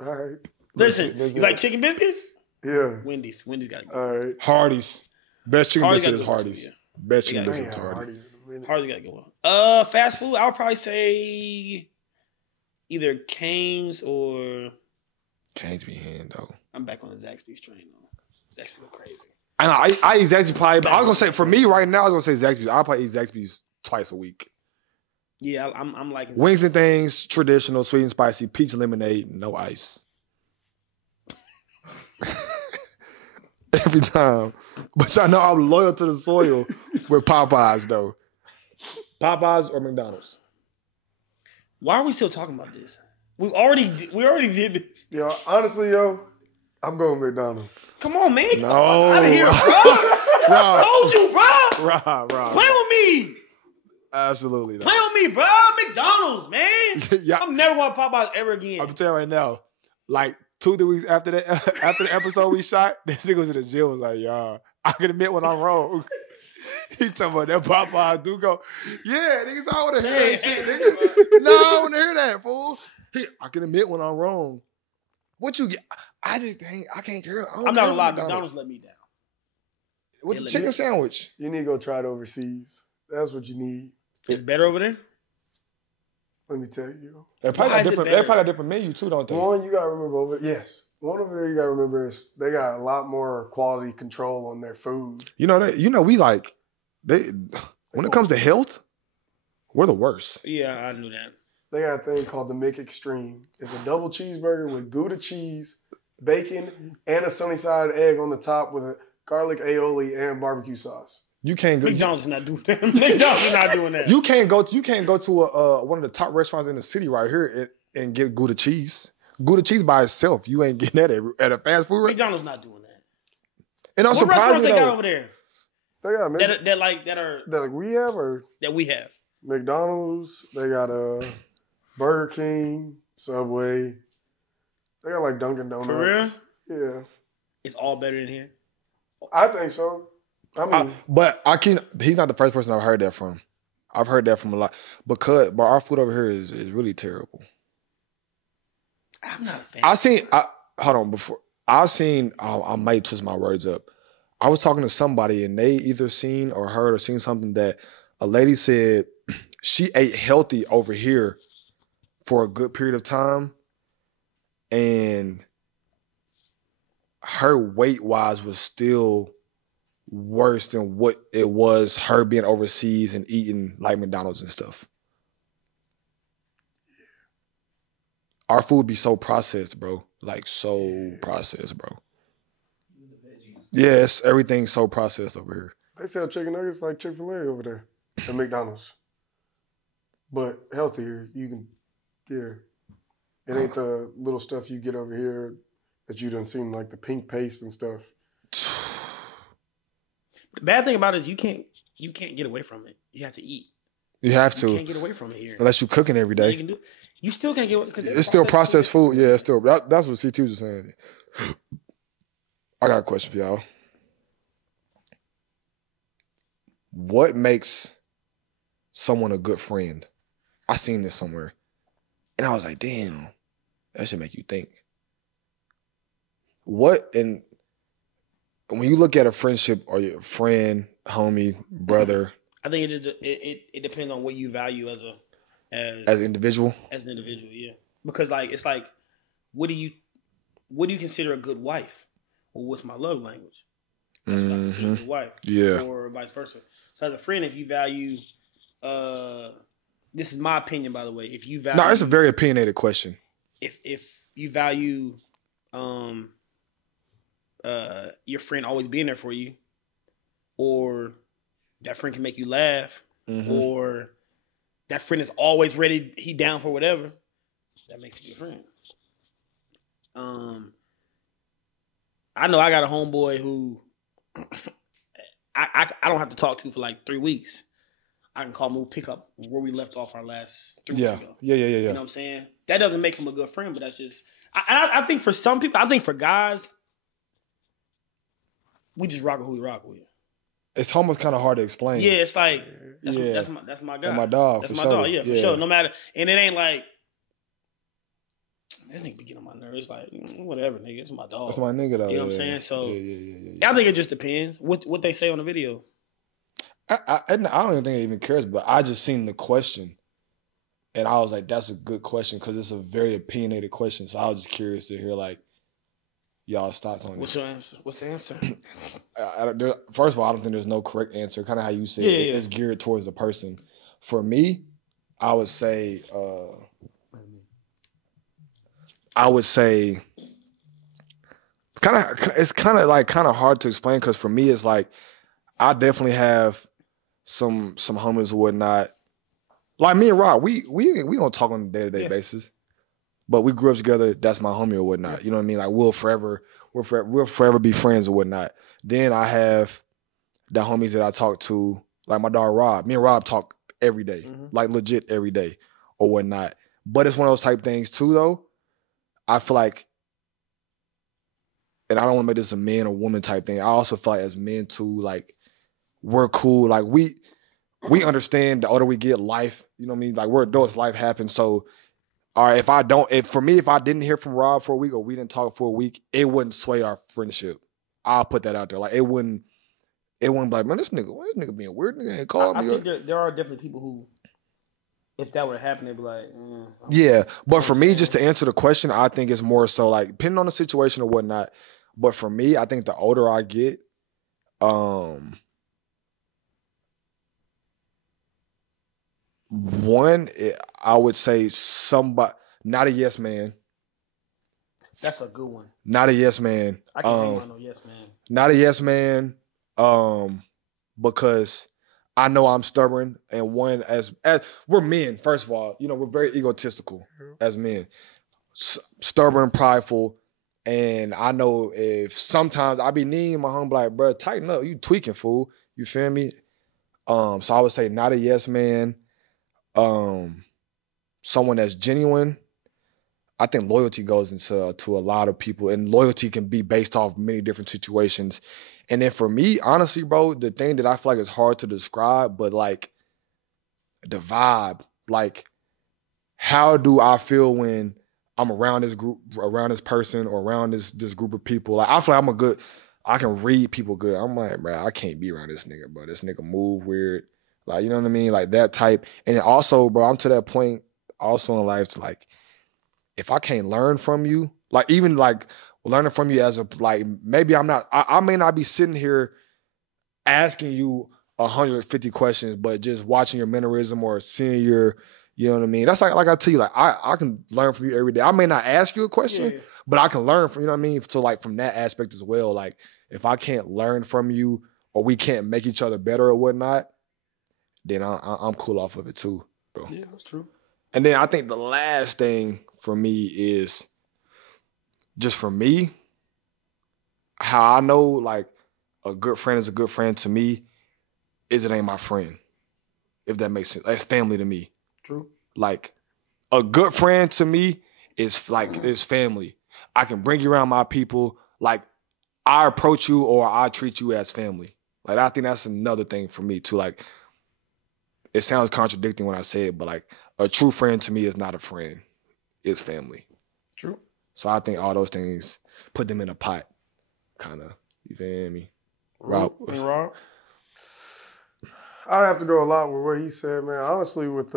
All right. Listen, you like chicken biscuits? Yeah. Wendy's got to go. All right. Hardee's. Best chicken Hardee's biscuit is gotta go Hardee's. too, yeah. Best chicken They biscuit gotta is Hardee's. Hardee's got to go. Fast food. I would probably say either Cane's or Cane's be hand though. I'm back on the Zaxby's train though. Zaxby's go crazy. I eat Zaxby's probably. But I was gonna say for me right now, I was gonna say Zaxby's. I'll probably eat Zaxby's twice a week. Yeah, I'm liking Wings and things, traditional, sweet and spicy, peach lemonade, no ice. Every time. But y'all know I'm loyal to the soil with Popeyes though. Popeyes or McDonald's? Why are we still talking about this? We already did this. Yo, honestly, I'm going McDonald's. Come on, man. No. Out of here, bro. Rob. Told you, bro. Rob. Play with me. Absolutely not. Play with me, bro. McDonald's, man. Yeah. I'm never going to Popeyes ever again. I'm telling you right now, like 2-3 weeks after the episode we shot, this nigga was in the gym was like, y'all, I can admit when I'm wrong. He talking about that Popeye do go, yeah, niggas, I want to hear that shit, nigga. No, I want to hear that, fool. I can admit when I'm wrong. What you get? I just think I can't care. I'm not gonna lie, McDonald's let me down. What's the chicken sandwich? You need to go try it overseas. That's what you need. It's better over there? Let me tell you. They probably got a different menu too, don't they? One, you gotta remember one over there you gotta remember is they got a lot more quality control on their food. You know we like when it comes to health, we're the worst. Yeah, I knew that. They got a thing called the McExtreme. It's a double cheeseburger with Gouda cheese, bacon, and a sunny side egg on the top with a garlic aioli and barbecue sauce. You can't go. McDonald's is not doing that. McDonald's is not doing that. You can't go to one of the top restaurants in the city right here and get Gouda cheese. Gouda cheese by itself, you ain't getting that at a fast food restaurant. McDonald's not doing that. And I'm what surprised restaurants they got over there? They got that we have or that we have. McDonald's. They got Burger King, Subway. They got like Dunkin' Donuts. For real? Yeah. It's all better in here. I think so. I mean, he's not the first person I've heard that from. I've heard that from a lot. But our food over here is really terrible. I'm not a fan. I might twist my words up. I was talking to somebody and they either seen or heard or seen something that a lady said she ate healthy over here for a good period of time and her weight-wise was still worse than what it was her being overseas and eating like McDonald's and stuff. Our food be so processed, bro. Like so processed, bro. Yes, everything's so processed over here. They sell chicken nuggets like Chick-fil-A over there at McDonald's. But healthier, you can, It ain't the little stuff you get over here that you done seen, like the pink paste and stuff. The bad thing about it is you can't get away from it. You have to eat. You have to. You can't get away from it here. Unless you're cooking every day. You still can't get away. It's still processed food. Yeah, it's still. That's what CT was saying. I got a question for y'all. What makes someone a good friend? I seen this somewhere. And I was like, damn, that should make you think. And when you look at a friendship or your friend, homie, brother. I think it depends on what you value as an individual. As an individual, yeah. Because it's like, what do you consider a good wife? Well, what's my love language? That's what I consider a good wife. Yeah. Or vice versa. So as a friend, if you value this is my opinion, by the way. If you value, it's a very opinionated question. If you value your friend always being there for you, or that friend can make you laugh, or that friend is always ready, he down for whatever, that makes you a friend. I know I got a homeboy who I don't have to talk to for like 3 weeks. I can call him, we'll pick up where we left off our last 3 weeks ago. Yeah. You know what I'm saying? That doesn't make him a good friend, but that's just... I think for some people, I think for guys, we just rock with who we rock with. It's almost kind of hard to explain. Yeah, it's like that's Yeah. that's my guy. That's my dog, That's for my sure. dog. Yeah, for Yeah. sure. No matter, and it ain't like this nigga be getting on my nerves. Like whatever, nigga. It's my dog. That's my nigga though. You know what I'm yeah. saying? So Yeah. I think it just depends what they say on the video. I don't even think it even cares, but I just seen the question, and I was like, "That's a good question," because it's a very opinionated question. So I was just curious to hear like y'all's thoughts on What's it. your answer? What's the answer? First of all, I don't think there's no correct answer. Kind of how you said Yeah. it's geared towards the person. For me, I would say, it's kind of hard to explain because for me, it's like I definitely have some homies or whatnot. Like me and Rob, we don't talk on a day-to-day basis, but we grew up together. That's my homie or whatnot. You know what I mean? Like we'll forever be friends or whatnot. Then I have the homies that I talk to, like my dog Rob. Me and Rob talk every day, like legit every day or whatnot. But it's one of those type things too, though. I feel like, and I don't want to make this a man or woman type thing. I also feel like as men too, like we're cool. Like we understand the older we get, life, you know what I mean? Like we're adults, life happens. So, all right, if I didn't hear from Rob for a week or we didn't talk for a week, it wouldn't sway our friendship. I'll put that out there. Like it wouldn't be like, man, this nigga being weird. Nigga ain't called me. I think there are definitely people who, if that would have happened, they'd be like, yeah. But for me, just to answer the question, I think it's more so like depending on the situation or whatnot. But for me, I think the older I get, I would say somebody, not a yes man. That's a good one. Not a yes man. I can't think about no yes man. Not a yes man, because I know I'm stubborn, and one as we're men. First of all, you know we're very egotistical as men, stubborn, prideful, and I know if sometimes I be needing my homie like, bro, tighten up, you tweaking, fool. You feel me? So I would say not a yes man. Someone that's genuine. I think loyalty goes into a lot of people, and loyalty can be based off many different situations. And then for me, honestly, bro, the thing that I feel like is hard to describe, but like the vibe, like how do I feel when I'm around this group, around this person, or around this group of people? Like I feel like I can read people good. I'm like, bro, I can't be around this nigga, bro. This nigga move weird. Like, you know what I mean? Like that type. And also, bro, I'm to that point also in life to like, if I can't learn from you, like even like learning from you as a, like maybe I may not be sitting here asking you 150 questions, but just watching your mannerism or seeing your, you know what I mean? That's like I tell you, like I can learn from you every day. I may not ask you a question, but I can learn from, you know what I mean? So like from that aspect as well, like if I can't learn from you or we can't make each other better or whatnot, then I'm cool off of it too, bro. Yeah, that's true. And then I think the last thing for me is just for me, how I know like a good friend is a good friend to me is it ain't my friend, if that makes sense. That's family to me. True. Like a good friend to me is family. I can bring you around my people. Like I approach you or I treat you as family. Like I think that's another thing for me too. Like it sounds contradicting when I say it, but like a true friend to me is not a friend. It's family. True. So I think all those things, put them in a pot, kind of. You feel me? Rob. I'd have to go a lot with what he said, man. Honestly, with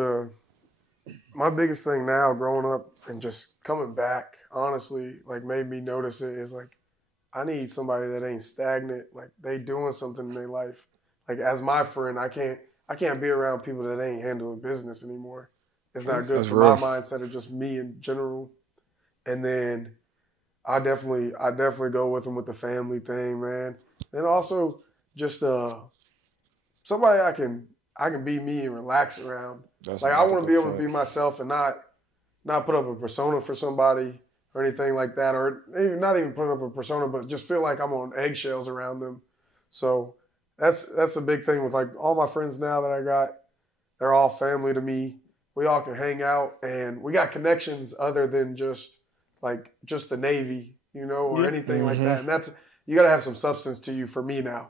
my biggest thing now, growing up and just coming back, honestly, like made me notice it is like, I need somebody that ain't stagnant. Like they doing something in their life. Like as my friend, I can't be around people that ain't handling business anymore. It's not good for my mindset or just me in general. And then I definitely go with them with the family thing, man. And also just somebody I can be me and relax around. Like I want to be able to be myself and not put up a persona for somebody or anything like that, or not even put up a persona, but just feel like I'm on eggshells around them. So that's the big thing with like all my friends now that I got. They're all family to me. We all can hang out and we got connections other than just the Navy, you know, or anything like that. And you got to have some substance to you for me now.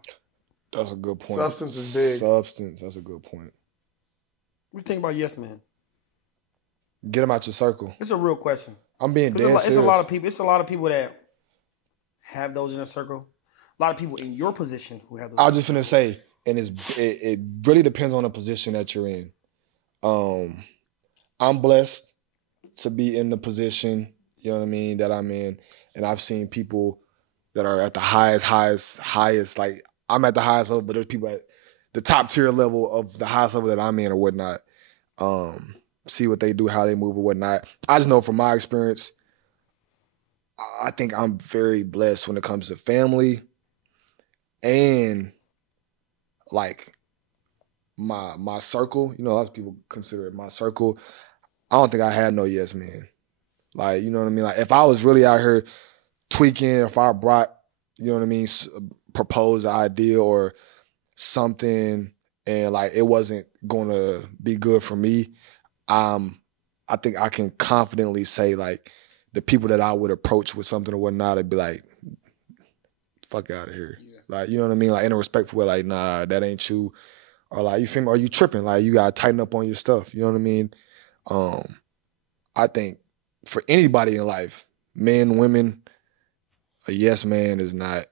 That's a good point. Substance is big. Substance. That's a good point. What do you think about yes man? Get them out your circle. It's a real question. I'm being dead serious. It's a lot of people. It's a lot of people that have those in a circle. A lot of people in your position who have those. I was just finna say, and it really depends on the position that you're in. I'm blessed to be in the position, you know what I mean, that I'm in. And I've seen people that are at the highest, like I'm at the highest level, but there's people at the top tier level of the highest level that I'm in or whatnot. See what they do, how they move or whatnot. I just know from my experience, I think I'm very blessed when it comes to family and like my circle. You know, a lot of people consider it my circle. I don't think I had no yes man. Like, you know what I mean? Like if I was really out here tweaking, if I brought, you know what I mean, proposed an idea or something and like it wasn't gonna be good for me, I think I can confidently say like the people that I would approach with something or whatnot, I'd be like, fuck out of here. Yeah. Like, you know what I mean? Like in a respectful way, like, nah, that ain't you. Or like, you feel me? Are you tripping? Like you gotta tighten up on your stuff. You know what I mean? I think for anybody in life, men, women, a yes man is not,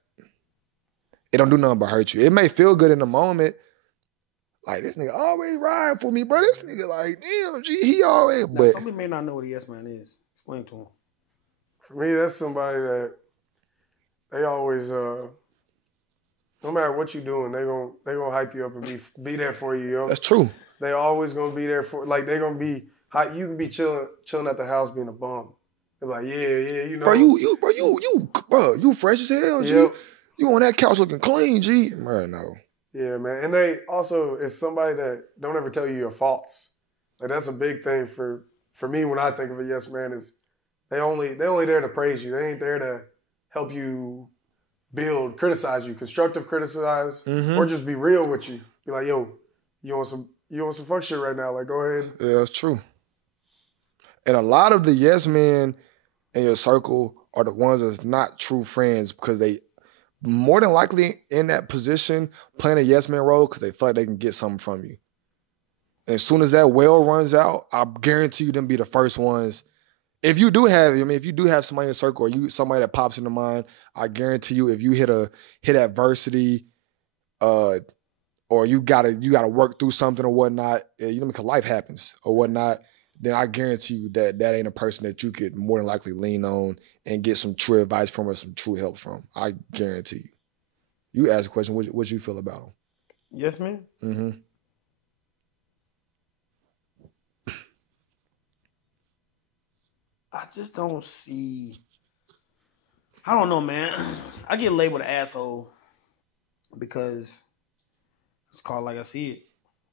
it don't do nothing but hurt you. It may feel good in the moment. Like, this nigga always ride for me, bro. This nigga like, damn, he always, but. Some people may not know what a yes man is. Explain to him. For me, that's somebody that they always, no matter what you're doing, they gonna hype you up and be there for you, yo. That's true. They always gonna be there for, like, they gonna be, you can be chilling at the house being a bum. They're like, yeah, you know. Bro, you fresh as hell, G. Yep. You on that couch looking clean, G. Bro, no. Yeah, man. And they also, it's somebody that don't ever tell you your faults. Like, that's a big thing for me when I think of a yes man is they only there to praise you. They ain't there to help you build, criticize you, constructive criticize, or just be real with you. Be like, yo, you want some fuck shit right now? Like, go ahead. Yeah, that's true. And a lot of the yes men in your circle are the ones that's not true friends because they more than likely in that position playing a yes man role because they feel like they can get something from you. And as soon as that well runs out, I guarantee you them be the first ones. If you do have somebody in your circle or somebody that pops into mind, I guarantee you if you hit adversity, or you gotta work through something or whatnot, you know, because life happens or whatnot, then I guarantee you that ain't a person that you could more than likely lean on and get some true advice from or some true help from. I guarantee you. You ask a question, what you feel about them? Yes, man? Mm-hmm. I just don't see. I don't know, man. I get labeled an asshole because it's called like I see it,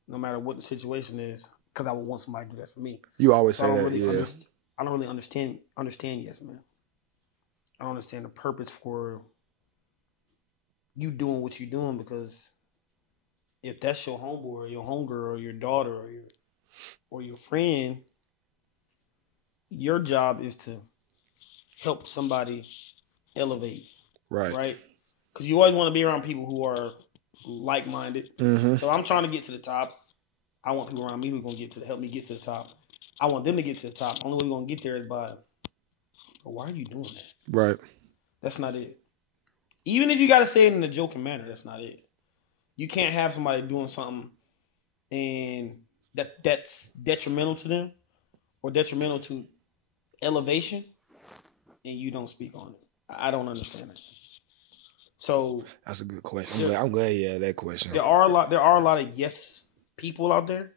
no matter what the situation is, because I would want somebody to do that for me. You always so say that, I don't really understand yes, man. I don't understand the purpose for you doing what you're doing because if that's your homeboy or your homegirl or your daughter or your friend, your job is to help somebody elevate. Right? Because you always want to be around people who are like-minded. Mm-hmm. So I'm trying to get to the top. I want people around me who are going to help me get to the top. I want them to get to the top. Only way we're going to get there is by, why are you doing that? Right. That's not it. Even if you got to say it in a joking manner, that's not it. You can't have somebody doing something and that's detrimental to them or detrimental to elevation and you don't speak on it. I don't understand it. So that's a good question. I'm glad you had that question. There are a lot of yes people out there.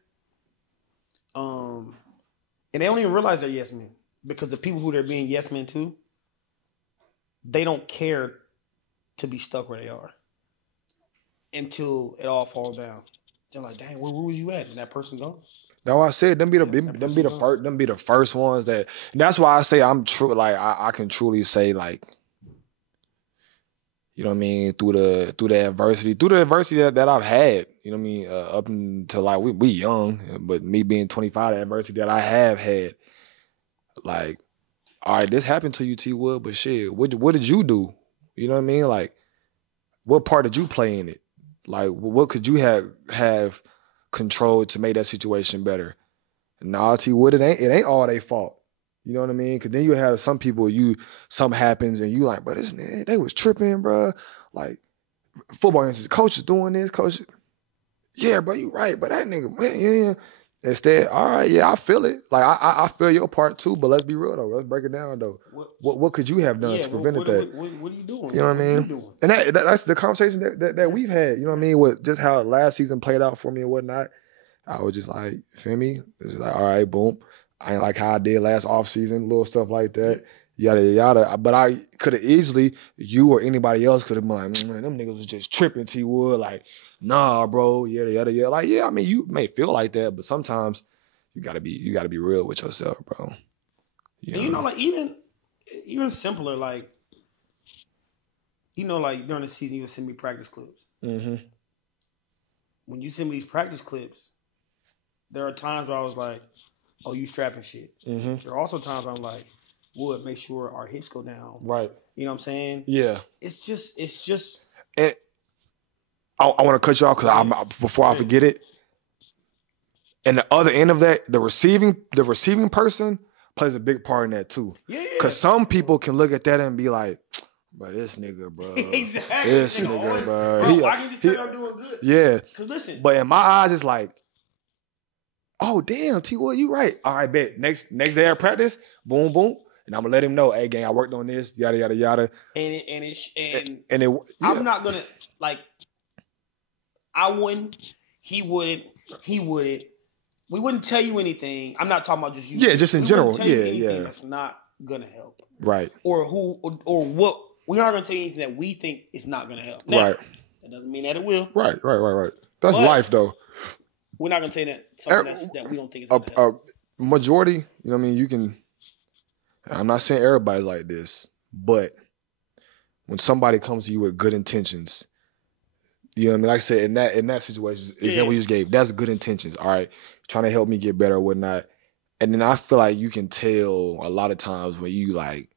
And they don't even realize they're yes men. Because the people who they're being yes men to, they don't care to be stuck where they are until it all falls down. They're like, dang, where was you at? And that person gone. That's why I said them be the first ones that. And that's why I say I'm true. Like I can truly say like, you know what I mean, through the adversity that I've had. You know what I mean, up until like we young, but me being 25, the adversity that I have had. Like, all right, this happened to you, T Wood, but shit, what did you do? You know what I mean? Like, what part did you play in it? Like, what could you have control to make that situation better? Nah, T Wood, it ain't all their fault. You know what I mean? Because then you have some people, something happens and you like, but this nigga, they was tripping, bro. Like, football, coach is doing this, coach. Yeah, bro, you right, but that nigga, man, yeah. Instead, all right, yeah, I feel it. Like, I feel your part too, but let's be real though. Let's break it down though. What could you have done to prevent that? What are you doing? You know what I mean? And that's the conversation that we've had. You know what I mean? With just how last season played out for me and whatnot. I was just like, feel me? It's just like, all right, boom. I ain't like how I did last offseason, little stuff like that, yada, yada. But I could have easily, you or anybody else could have been like, man, them niggas was just tripping, T Wood. Like, nah, bro, yada, yada, yada. Like, yeah, I mean, you may feel like that, but sometimes you gotta be real with yourself, bro. You know, like even simpler, like, you know, like during the season, you'll send me practice clips. Mm-hmm. When you send me these practice clips, there are times where I was like, oh, you strapping shit. Mm-hmm. There are also times where I'm like, Wood, make sure our hips go down. Right. You know what I'm saying? Yeah. It's just. And I want to cut you off because before I forget it. And the other end of that, the receiving person plays a big part in that too. Yeah. Because some people can look at that and be like, but this nigga, bro. Exactly. This nigga, bro. I can just tell I'm doing good. Yeah. Because listen. But in my eyes, it's like, oh, damn, T. Wood, you right. All right, bet. Next day at practice, boom, boom. And I'm going to let him know, hey, gang, I worked on this, yada, yada, yada. I'm not going to, like, I wouldn't, he wouldn't. We wouldn't tell you anything. I'm not talking about just you. Yeah, just in general. Yeah. That's not going to help. Right. Or what. We aren't going to tell you anything that we think is not going to help. Now, right. That doesn't mean that it will. Right. That's life, though. We're not going to tell you something that we don't think is going to help. Majority, you know what I mean, you can, I'm not saying everybody's like this, but when somebody comes to you with good intentions, you know what I mean? Like I said, in that situation, example you just gave, that's good intentions, all right? Trying to help me get better or whatnot. And then I feel like you can tell a lot of times when you like,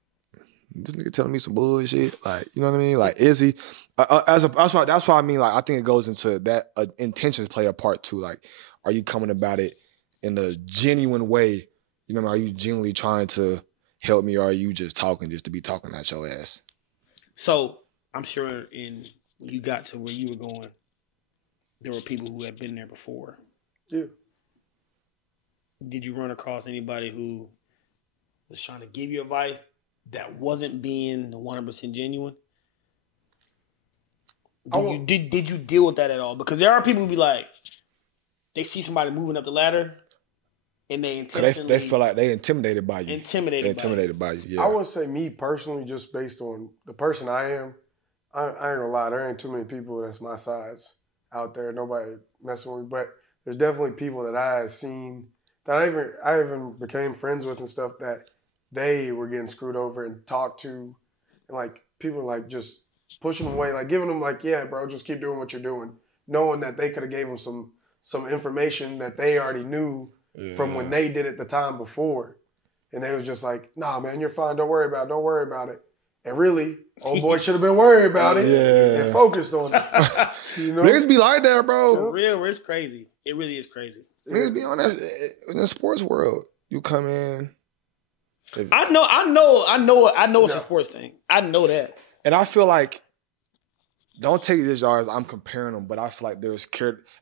this nigga telling me some bullshit. Like, you know what I mean? Like, is he? That's why I mean, like, I think it goes into that intentions play a part too. Like, are you coming about it in a genuine way? You know what I mean? Are you genuinely trying to help me, or are you just talking just to be talking at your ass? So I'm sure when you got to where you were going, there were people who had been there before. Yeah. Did you run across anybody who was trying to give you advice that wasn't being 100% genuine? Did you deal with that at all? Because there are people who be like, they see somebody moving up the ladder and they intentionally... They feel like they intimidated by you. Intimidated by you, yeah. I would say me personally, just based on the person I am, I ain't gonna lie, there ain't too many people that's my size out there. Nobody messing with me. But there's definitely people that I have seen, that I even became friends with and stuff, that they were getting screwed over and talked to, and like people like just pushing them away, like giving them like, yeah, bro, just keep doing what you're doing, knowing that they could have gave them some information that they already knew from when they did it the time before, and they was just like, nah, man, you're fine, don't worry about it. And really, old boy should have been worried about it and focused on it. You know? Niggas be like that, bro. For real, it's crazy. It really is crazy. Niggas be on that in the sports world. You come in. I know it's a sports thing. I know that. And I feel like, don't take this as I'm comparing them, but I feel like there's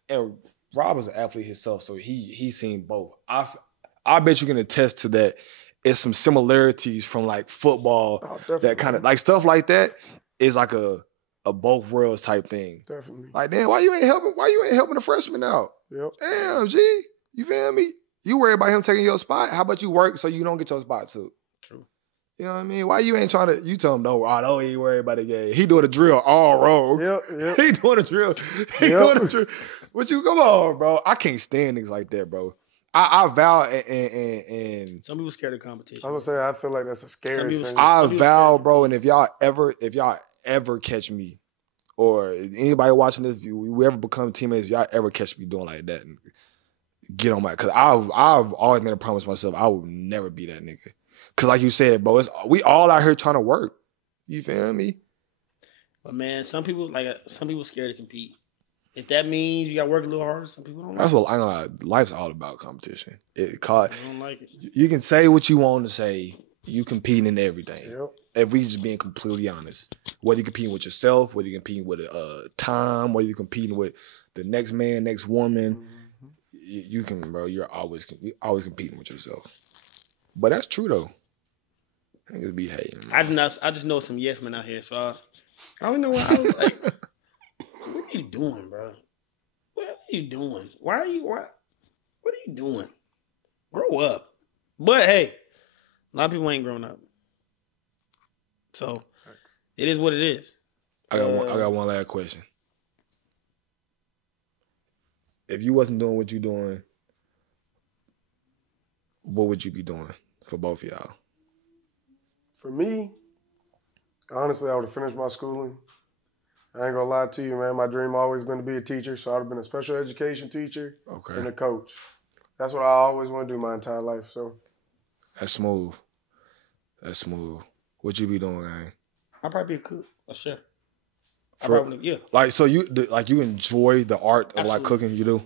and Rob is an athlete himself, so he's seen both. I bet you can attest to that. It's some similarities from like football, that kind of like stuff like that is like a both worlds type thing. Definitely. Like, damn, why you ain't helping the freshman out? Yep. Damn, G, you feel me? You worry about him taking your spot. How about you work so you don't get your spot too? True. You know what I mean? Why you ain't trying to? You tell him don't ain't worry about the game. He doing a drill all rogue. Yep. He doing a drill. Doing a drill. But you come on, bro. I can't stand niggas like that, bro. I vow and some people scared of competition. I was gonna say I feel like that's a scary thing. I vow, bro, and if y'all ever catch me, or anybody watching this, we ever become teammates, y'all ever catch me doing like that, and get on my, because I've always made a promise myself I will never be that nigga. Because like you said, bro, we all out here trying to work. You feel me? But man, some people scared to compete. If that means you got to work a little harder, some people don't. That's what I know. Life's all about competition. I don't like it. You can say what you want to say. You competing in everything. Yep. If we just being completely honest, whether you're competing with yourself, whether you're competing with time, whether you're competing with the next man, next woman, you can, bro. You're always competing with yourself. But that's true though. Niggas be hating. Man. I just know some yes men out here, so I don't know what I was like. What are you doing, bro? What are you doing? What are you doing? Grow up. But hey, a lot of people ain't grown up. So it is what it is. I got one last question. If you wasn't doing what you're doing, what would you be doing for both of y'all? For me, honestly, I would have finished my schooling. I ain't gonna lie to you, man. My dream always been to be a teacher, so I'd have been a special education teacher and a coach. That's what I always want to do my entire life. So that's smooth. What you be doing, man? I'd probably be a cook, a chef. Yeah. Like so, you enjoy the art of like cooking. You do.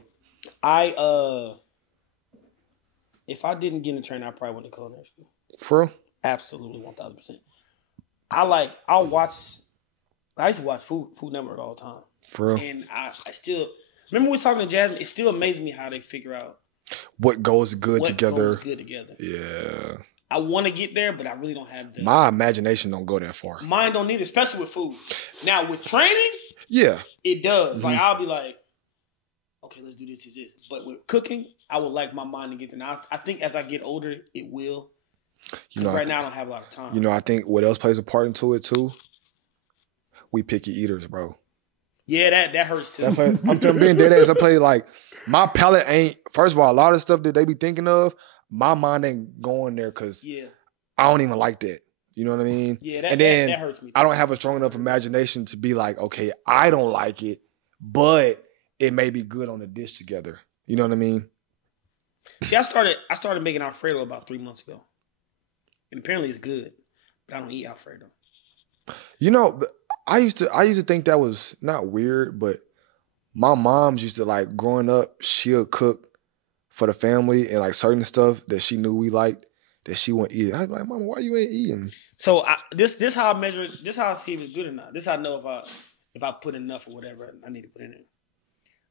If I didn't get in the training, I probably went to culinary school. For real? Absolutely, 1000%. I used to watch Food Network all the time. For real? And I still remember we was talking to Jasmine. It still amazes me how they figure out what goes good together. Yeah. I want to get there, but I really don't have my imagination don't go that far. Mine don't either, especially with food. Now with training, it does. Mm-hmm. Like I'll be like, okay, let's do this. But with cooking, I would like my mind to get there. Now I think as I get older, it will. Now I don't have a lot of time. I think what else plays a part into it too? We picky eaters, bro. Yeah, that hurts too. I'm being dead ass. I play like my palate ain't. First of all, a lot of stuff that they be thinking of, my mind ain't going there because I don't even like that. You know what I mean? Yeah, that hurts me too. I don't have a strong enough imagination to be like, okay, I don't like it, but it may be good on the dish together. You know what I mean? See, I started making Alfredo about 3 months ago, and apparently it's good, but I don't eat Alfredo. I used to think that was not weird, but my mom's used to like growing up, she'll cook for the family and like certain stuff that she knew we liked that she wouldn't eat. I was like, Mama, why you ain't eating? So this how I measure it. This how I see if it's good or not. This how I know if I put enough or whatever I need to put in it.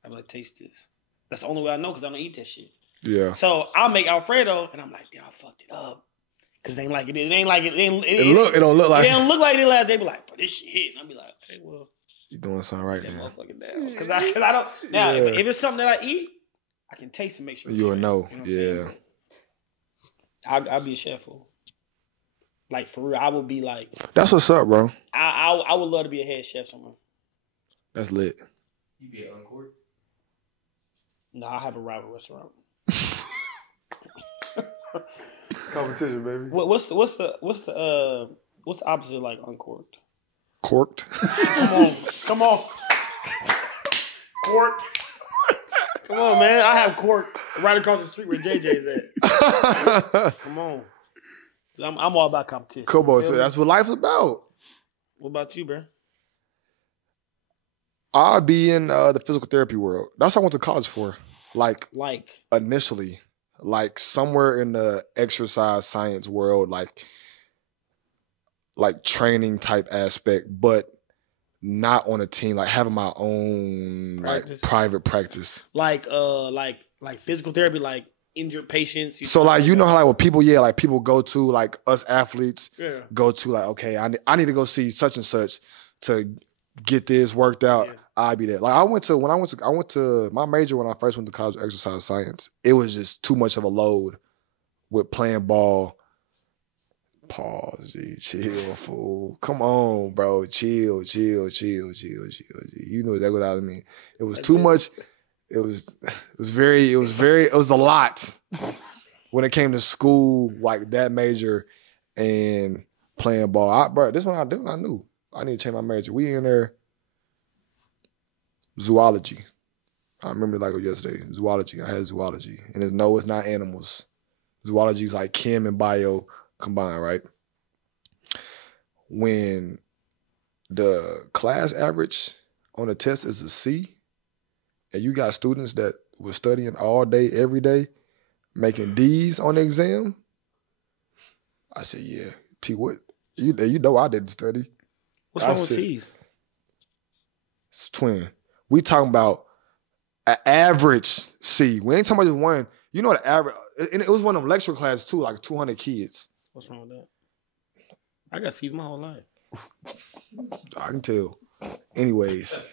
I'm like, taste this. That's the only way I know because I don't eat that shit. Yeah. So I'll make Alfredo and I'm like, damn, I fucked it up. Cause it ain't like it. It ain't like it. It don't look like. It don't look like it last day. Be like, bro, this shit hit. And I'll be like, okay, well, you doing something right now. Motherfucking down. Cause I don't. Now, if it's something that I eat, I can taste and make sure. You'll know. You know I'll be a chef fool. Like for real, I would be like. That's what's up, bro. I would love to be a head chef somewhere. That's lit. You be at Encore? No, I have a rival restaurant. Competition, baby. What's the opposite of like uncorked? Corked. Come on. Corked. Come on, man. I have corked right across the street where JJ's at. Come on. I'm all about competition. Come on, that's what life's about. What about you, bro? I'll be in the physical therapy world. That's what I went to college for. Like initially. Like somewhere in the exercise science world, like training type aspect, but not on a team, like having my own like private practice. Like physical therapy, like injured patients. So like you know how like when people like people go to like us athletes go to like, okay, I need to go see such and such to get this worked out. Yeah. I'd be there. Like I went to my major when I first went to college of exercise science. It was just too much of a load with playing ball. Pause, G, chill, fool. Come on, bro. Chill. You know exactly what I mean. It was too much. It was a lot when it came to school, like that major and playing ball. Bro, this one I knew. I need to change my major. We in there. Zoology. I remember it like yesterday. Zoology. I had zoology. And it's not animals. Zoology is like chem and bio combined, right? When the class average on the test is a C, and you got students that were studying all day, every day, making D's on the exam, I said, yeah, T, what? You know I didn't study. What's wrong with C's? It's twin. We talking about an average C. We ain't talking about just one. You know the average, and it was one of them lecture classes too, like 200 kids. What's wrong with that? I got C's my whole life. I can tell. Anyways,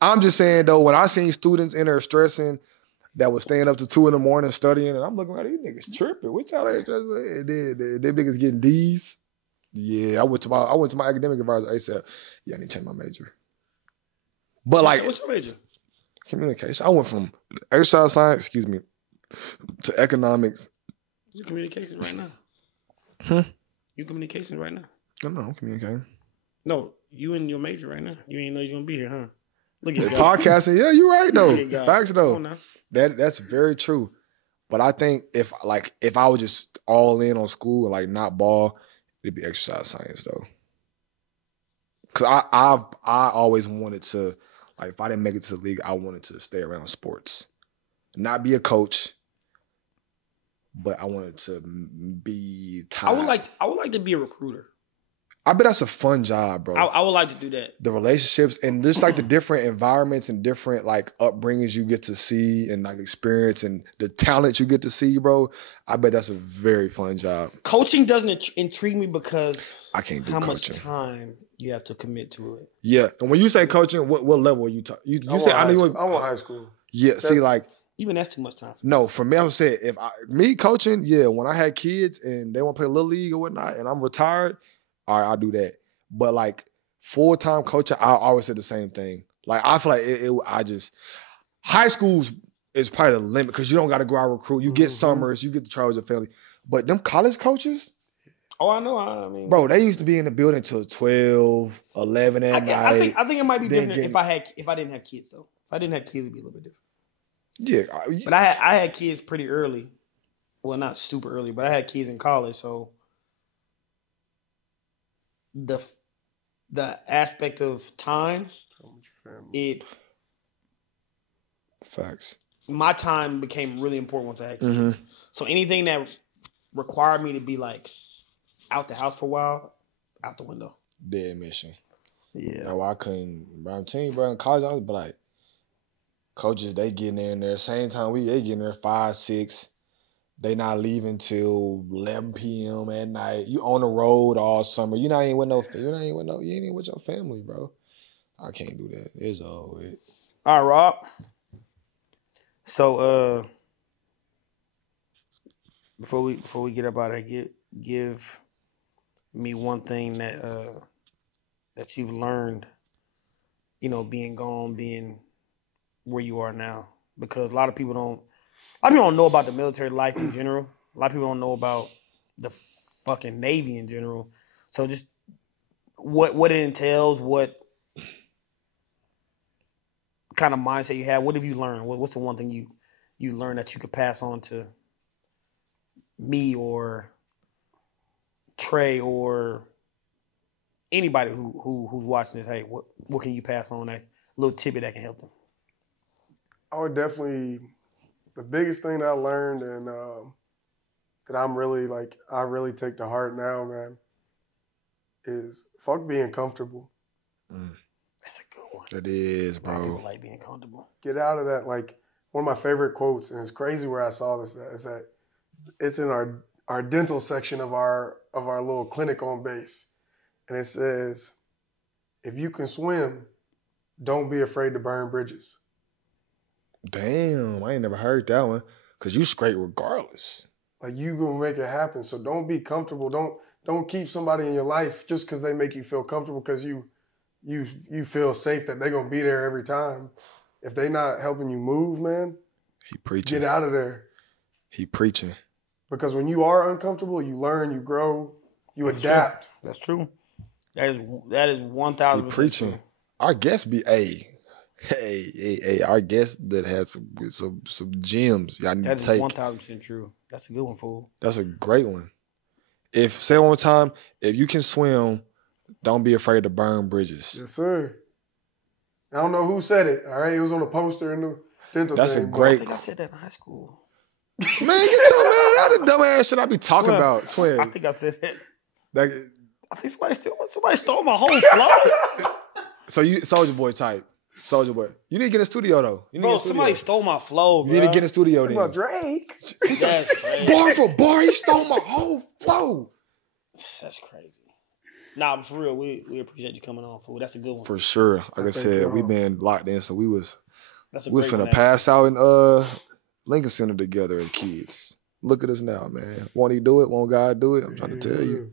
I'm just saying though, when I seen students in there stressing that was staying up to 2 a.m. studying, and I'm looking at these niggas tripping. What y'all ain't stressing? Them niggas getting D's. Yeah, I went to my academic advisor. I said, yeah, I need to change my major. But like, what's your major? Communication. I went from exercise science, to economics. You communication right now. You communication right now. No, I'm communicating. No, you in your major right now. You ain't know you're gonna be here, huh? Look at podcasting. Yeah, you're right though. Facts Come though. on now. That's very true. But I think if I was just all in on school and like not ball, it'd be exercise science though. Cause I always wanted to, like, if I didn't make it to the league, I wanted to stay around sports, not be a coach, but I wanted to be tied. I would like to be a recruiter. I bet that's a fun job, bro. I would like to do that. The relationships and just like the different environments and different like upbringings you get to see and like experience and the talent you get to see, bro. I bet that's a very fun job. Coaching doesn't intrigue me because I can't do how coaching. much time you have to commit to it. Yeah, and when you say coaching, what level are you talking? You say I want high school. Yeah, see, like even that's too much time for me. No, for me, I would say me coaching, yeah, when I had kids and they want to play Little League or whatnot, and I'm retired, all right, I'll do that. But like full-time coaching, I always said the same thing. Like I feel like high school is probably the limit because you don't got to go out and recruit. You get summers, you get to try with your family. But them college coaches, oh, I know. I mean, bro, they used to be in the building till 12, 11 at night. I think it might be different if I didn't have kids though. If I didn't have kids, it'd be a little bit different. Yeah, but I had kids pretty early. Well, not super early, but I had kids in college, so the aspect of time, facts. My time became really important once I had kids. So anything that required me to be like out the house for a while, out the window. Dead mission. Yeah. No, I couldn't. I'm telling you, bro, in college, I was like, coaches, they getting in there. Same time they getting there 5, 6. They not leaving till 11 p.m. at night. You on the road all summer. You ain't with your family, bro. I can't do that. It's all it. All right, Rob. So before we get up out of here, give me one thing that you've learned, being gone, being where you are now. Because a lot of people don't know about the military life in general. A lot of people don't know about the fucking Navy in general. So just what it entails, what kind of mindset you have, what have you learned? What's the one thing you learned that you could pass on to me or Trey or anybody who's watching this? Hey, what can you pass on, that little tidbit that can help them? I would definitely, the biggest thing that I learned and that I'm really I really take to heart now, man, is fuck being comfortable. That's a good one. It is, bro. People like being comfortable. Get out of that. Like, one of my favorite quotes, and it's crazy where I saw this, is that it's in our dental section of our little clinic on base. And it says, if you can swim, don't be afraid to burn bridges. Damn, I ain't never heard that one. Cause you straight regardless. Like, you gonna make it happen. So don't be comfortable. Don't keep somebody in your life just because they make you feel comfortable because you feel safe that they're gonna be there every time. If they not helping you move, man, he preaching. Get out of there. He preaching. Because when you are uncomfortable, you learn, you grow, you adapt. That's true. That is 1,000% preaching. true. Our guest be Hey, our guest that had some gems y'all need to take. That is 1,000% true. That's a good one, fool. That's a great one. Say it one more time, if you can swim, Don't be afraid to burn bridges. Yes, sir. I don't know who said it. All right, it was on a poster in the dental That's thing, a but- I great think I said that in high school. man. Get your man out of dumb ass shit I be talking Twin. about. Twin. I think I said that. That- I think somebody stole my whole flow. so you Soldier Boy type. Soldier Boy. You need to get in the studio though. You need to Bro, get in the somebody studio. stole my flow, You bro. need to get in the studio Talking about then. Drake. That's crazy. Bar for bar, he stole my whole flow. That's crazy. Nah, but for real, we appreciate you coming on, fool. That's a good one. For sure. Like I thank said, y'all. we been locked in, so we was That's a we great finna one, pass out in Lincoln Center together as kids. Look at us now, man. Won't he do it? Won't God do it? I'm trying to tell you.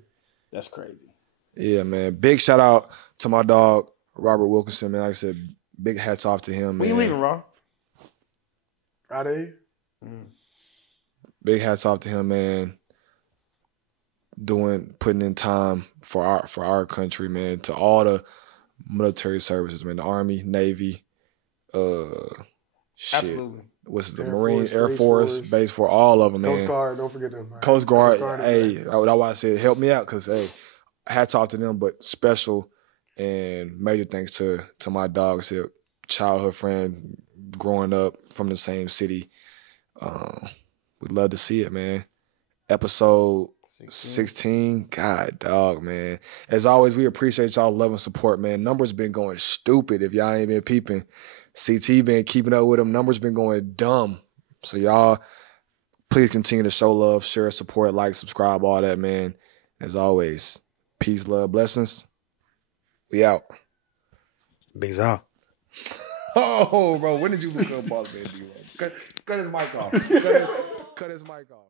That's crazy. Yeah, man. Big shout out to my dog, Robert Wilkinson, man. Like I said, big hats off to him, man. When you leaving, Rob? Friday. Big hats off to him, man. Putting in time for our country, man. To all military services, man. The Army, Navy, shit. Absolutely. What's the Air Marine, Force, Air Space Force, Force. Base Force, all of them, man. Coast Guard, don't forget them. Coast Guard, hey, is that's there. why I said help me out, because hey, hats off to them, but special and major thanks to my dog. I said childhood friend, growing up from the same city. We'd love to see it, man. Episode 16. God, dog, man. As always, we appreciate y'all love and support, man. Numbers been going stupid if y'all ain't been peeping. CT been keeping up with them. Numbers been going dumb. So y'all, please continue to show love, share, support, like, subscribe, all that, man. As always, peace, love, blessings. We out. Big out. Oh, bro, when did you become boss man, D-Ro? Cut his mic off. Cut his mic off.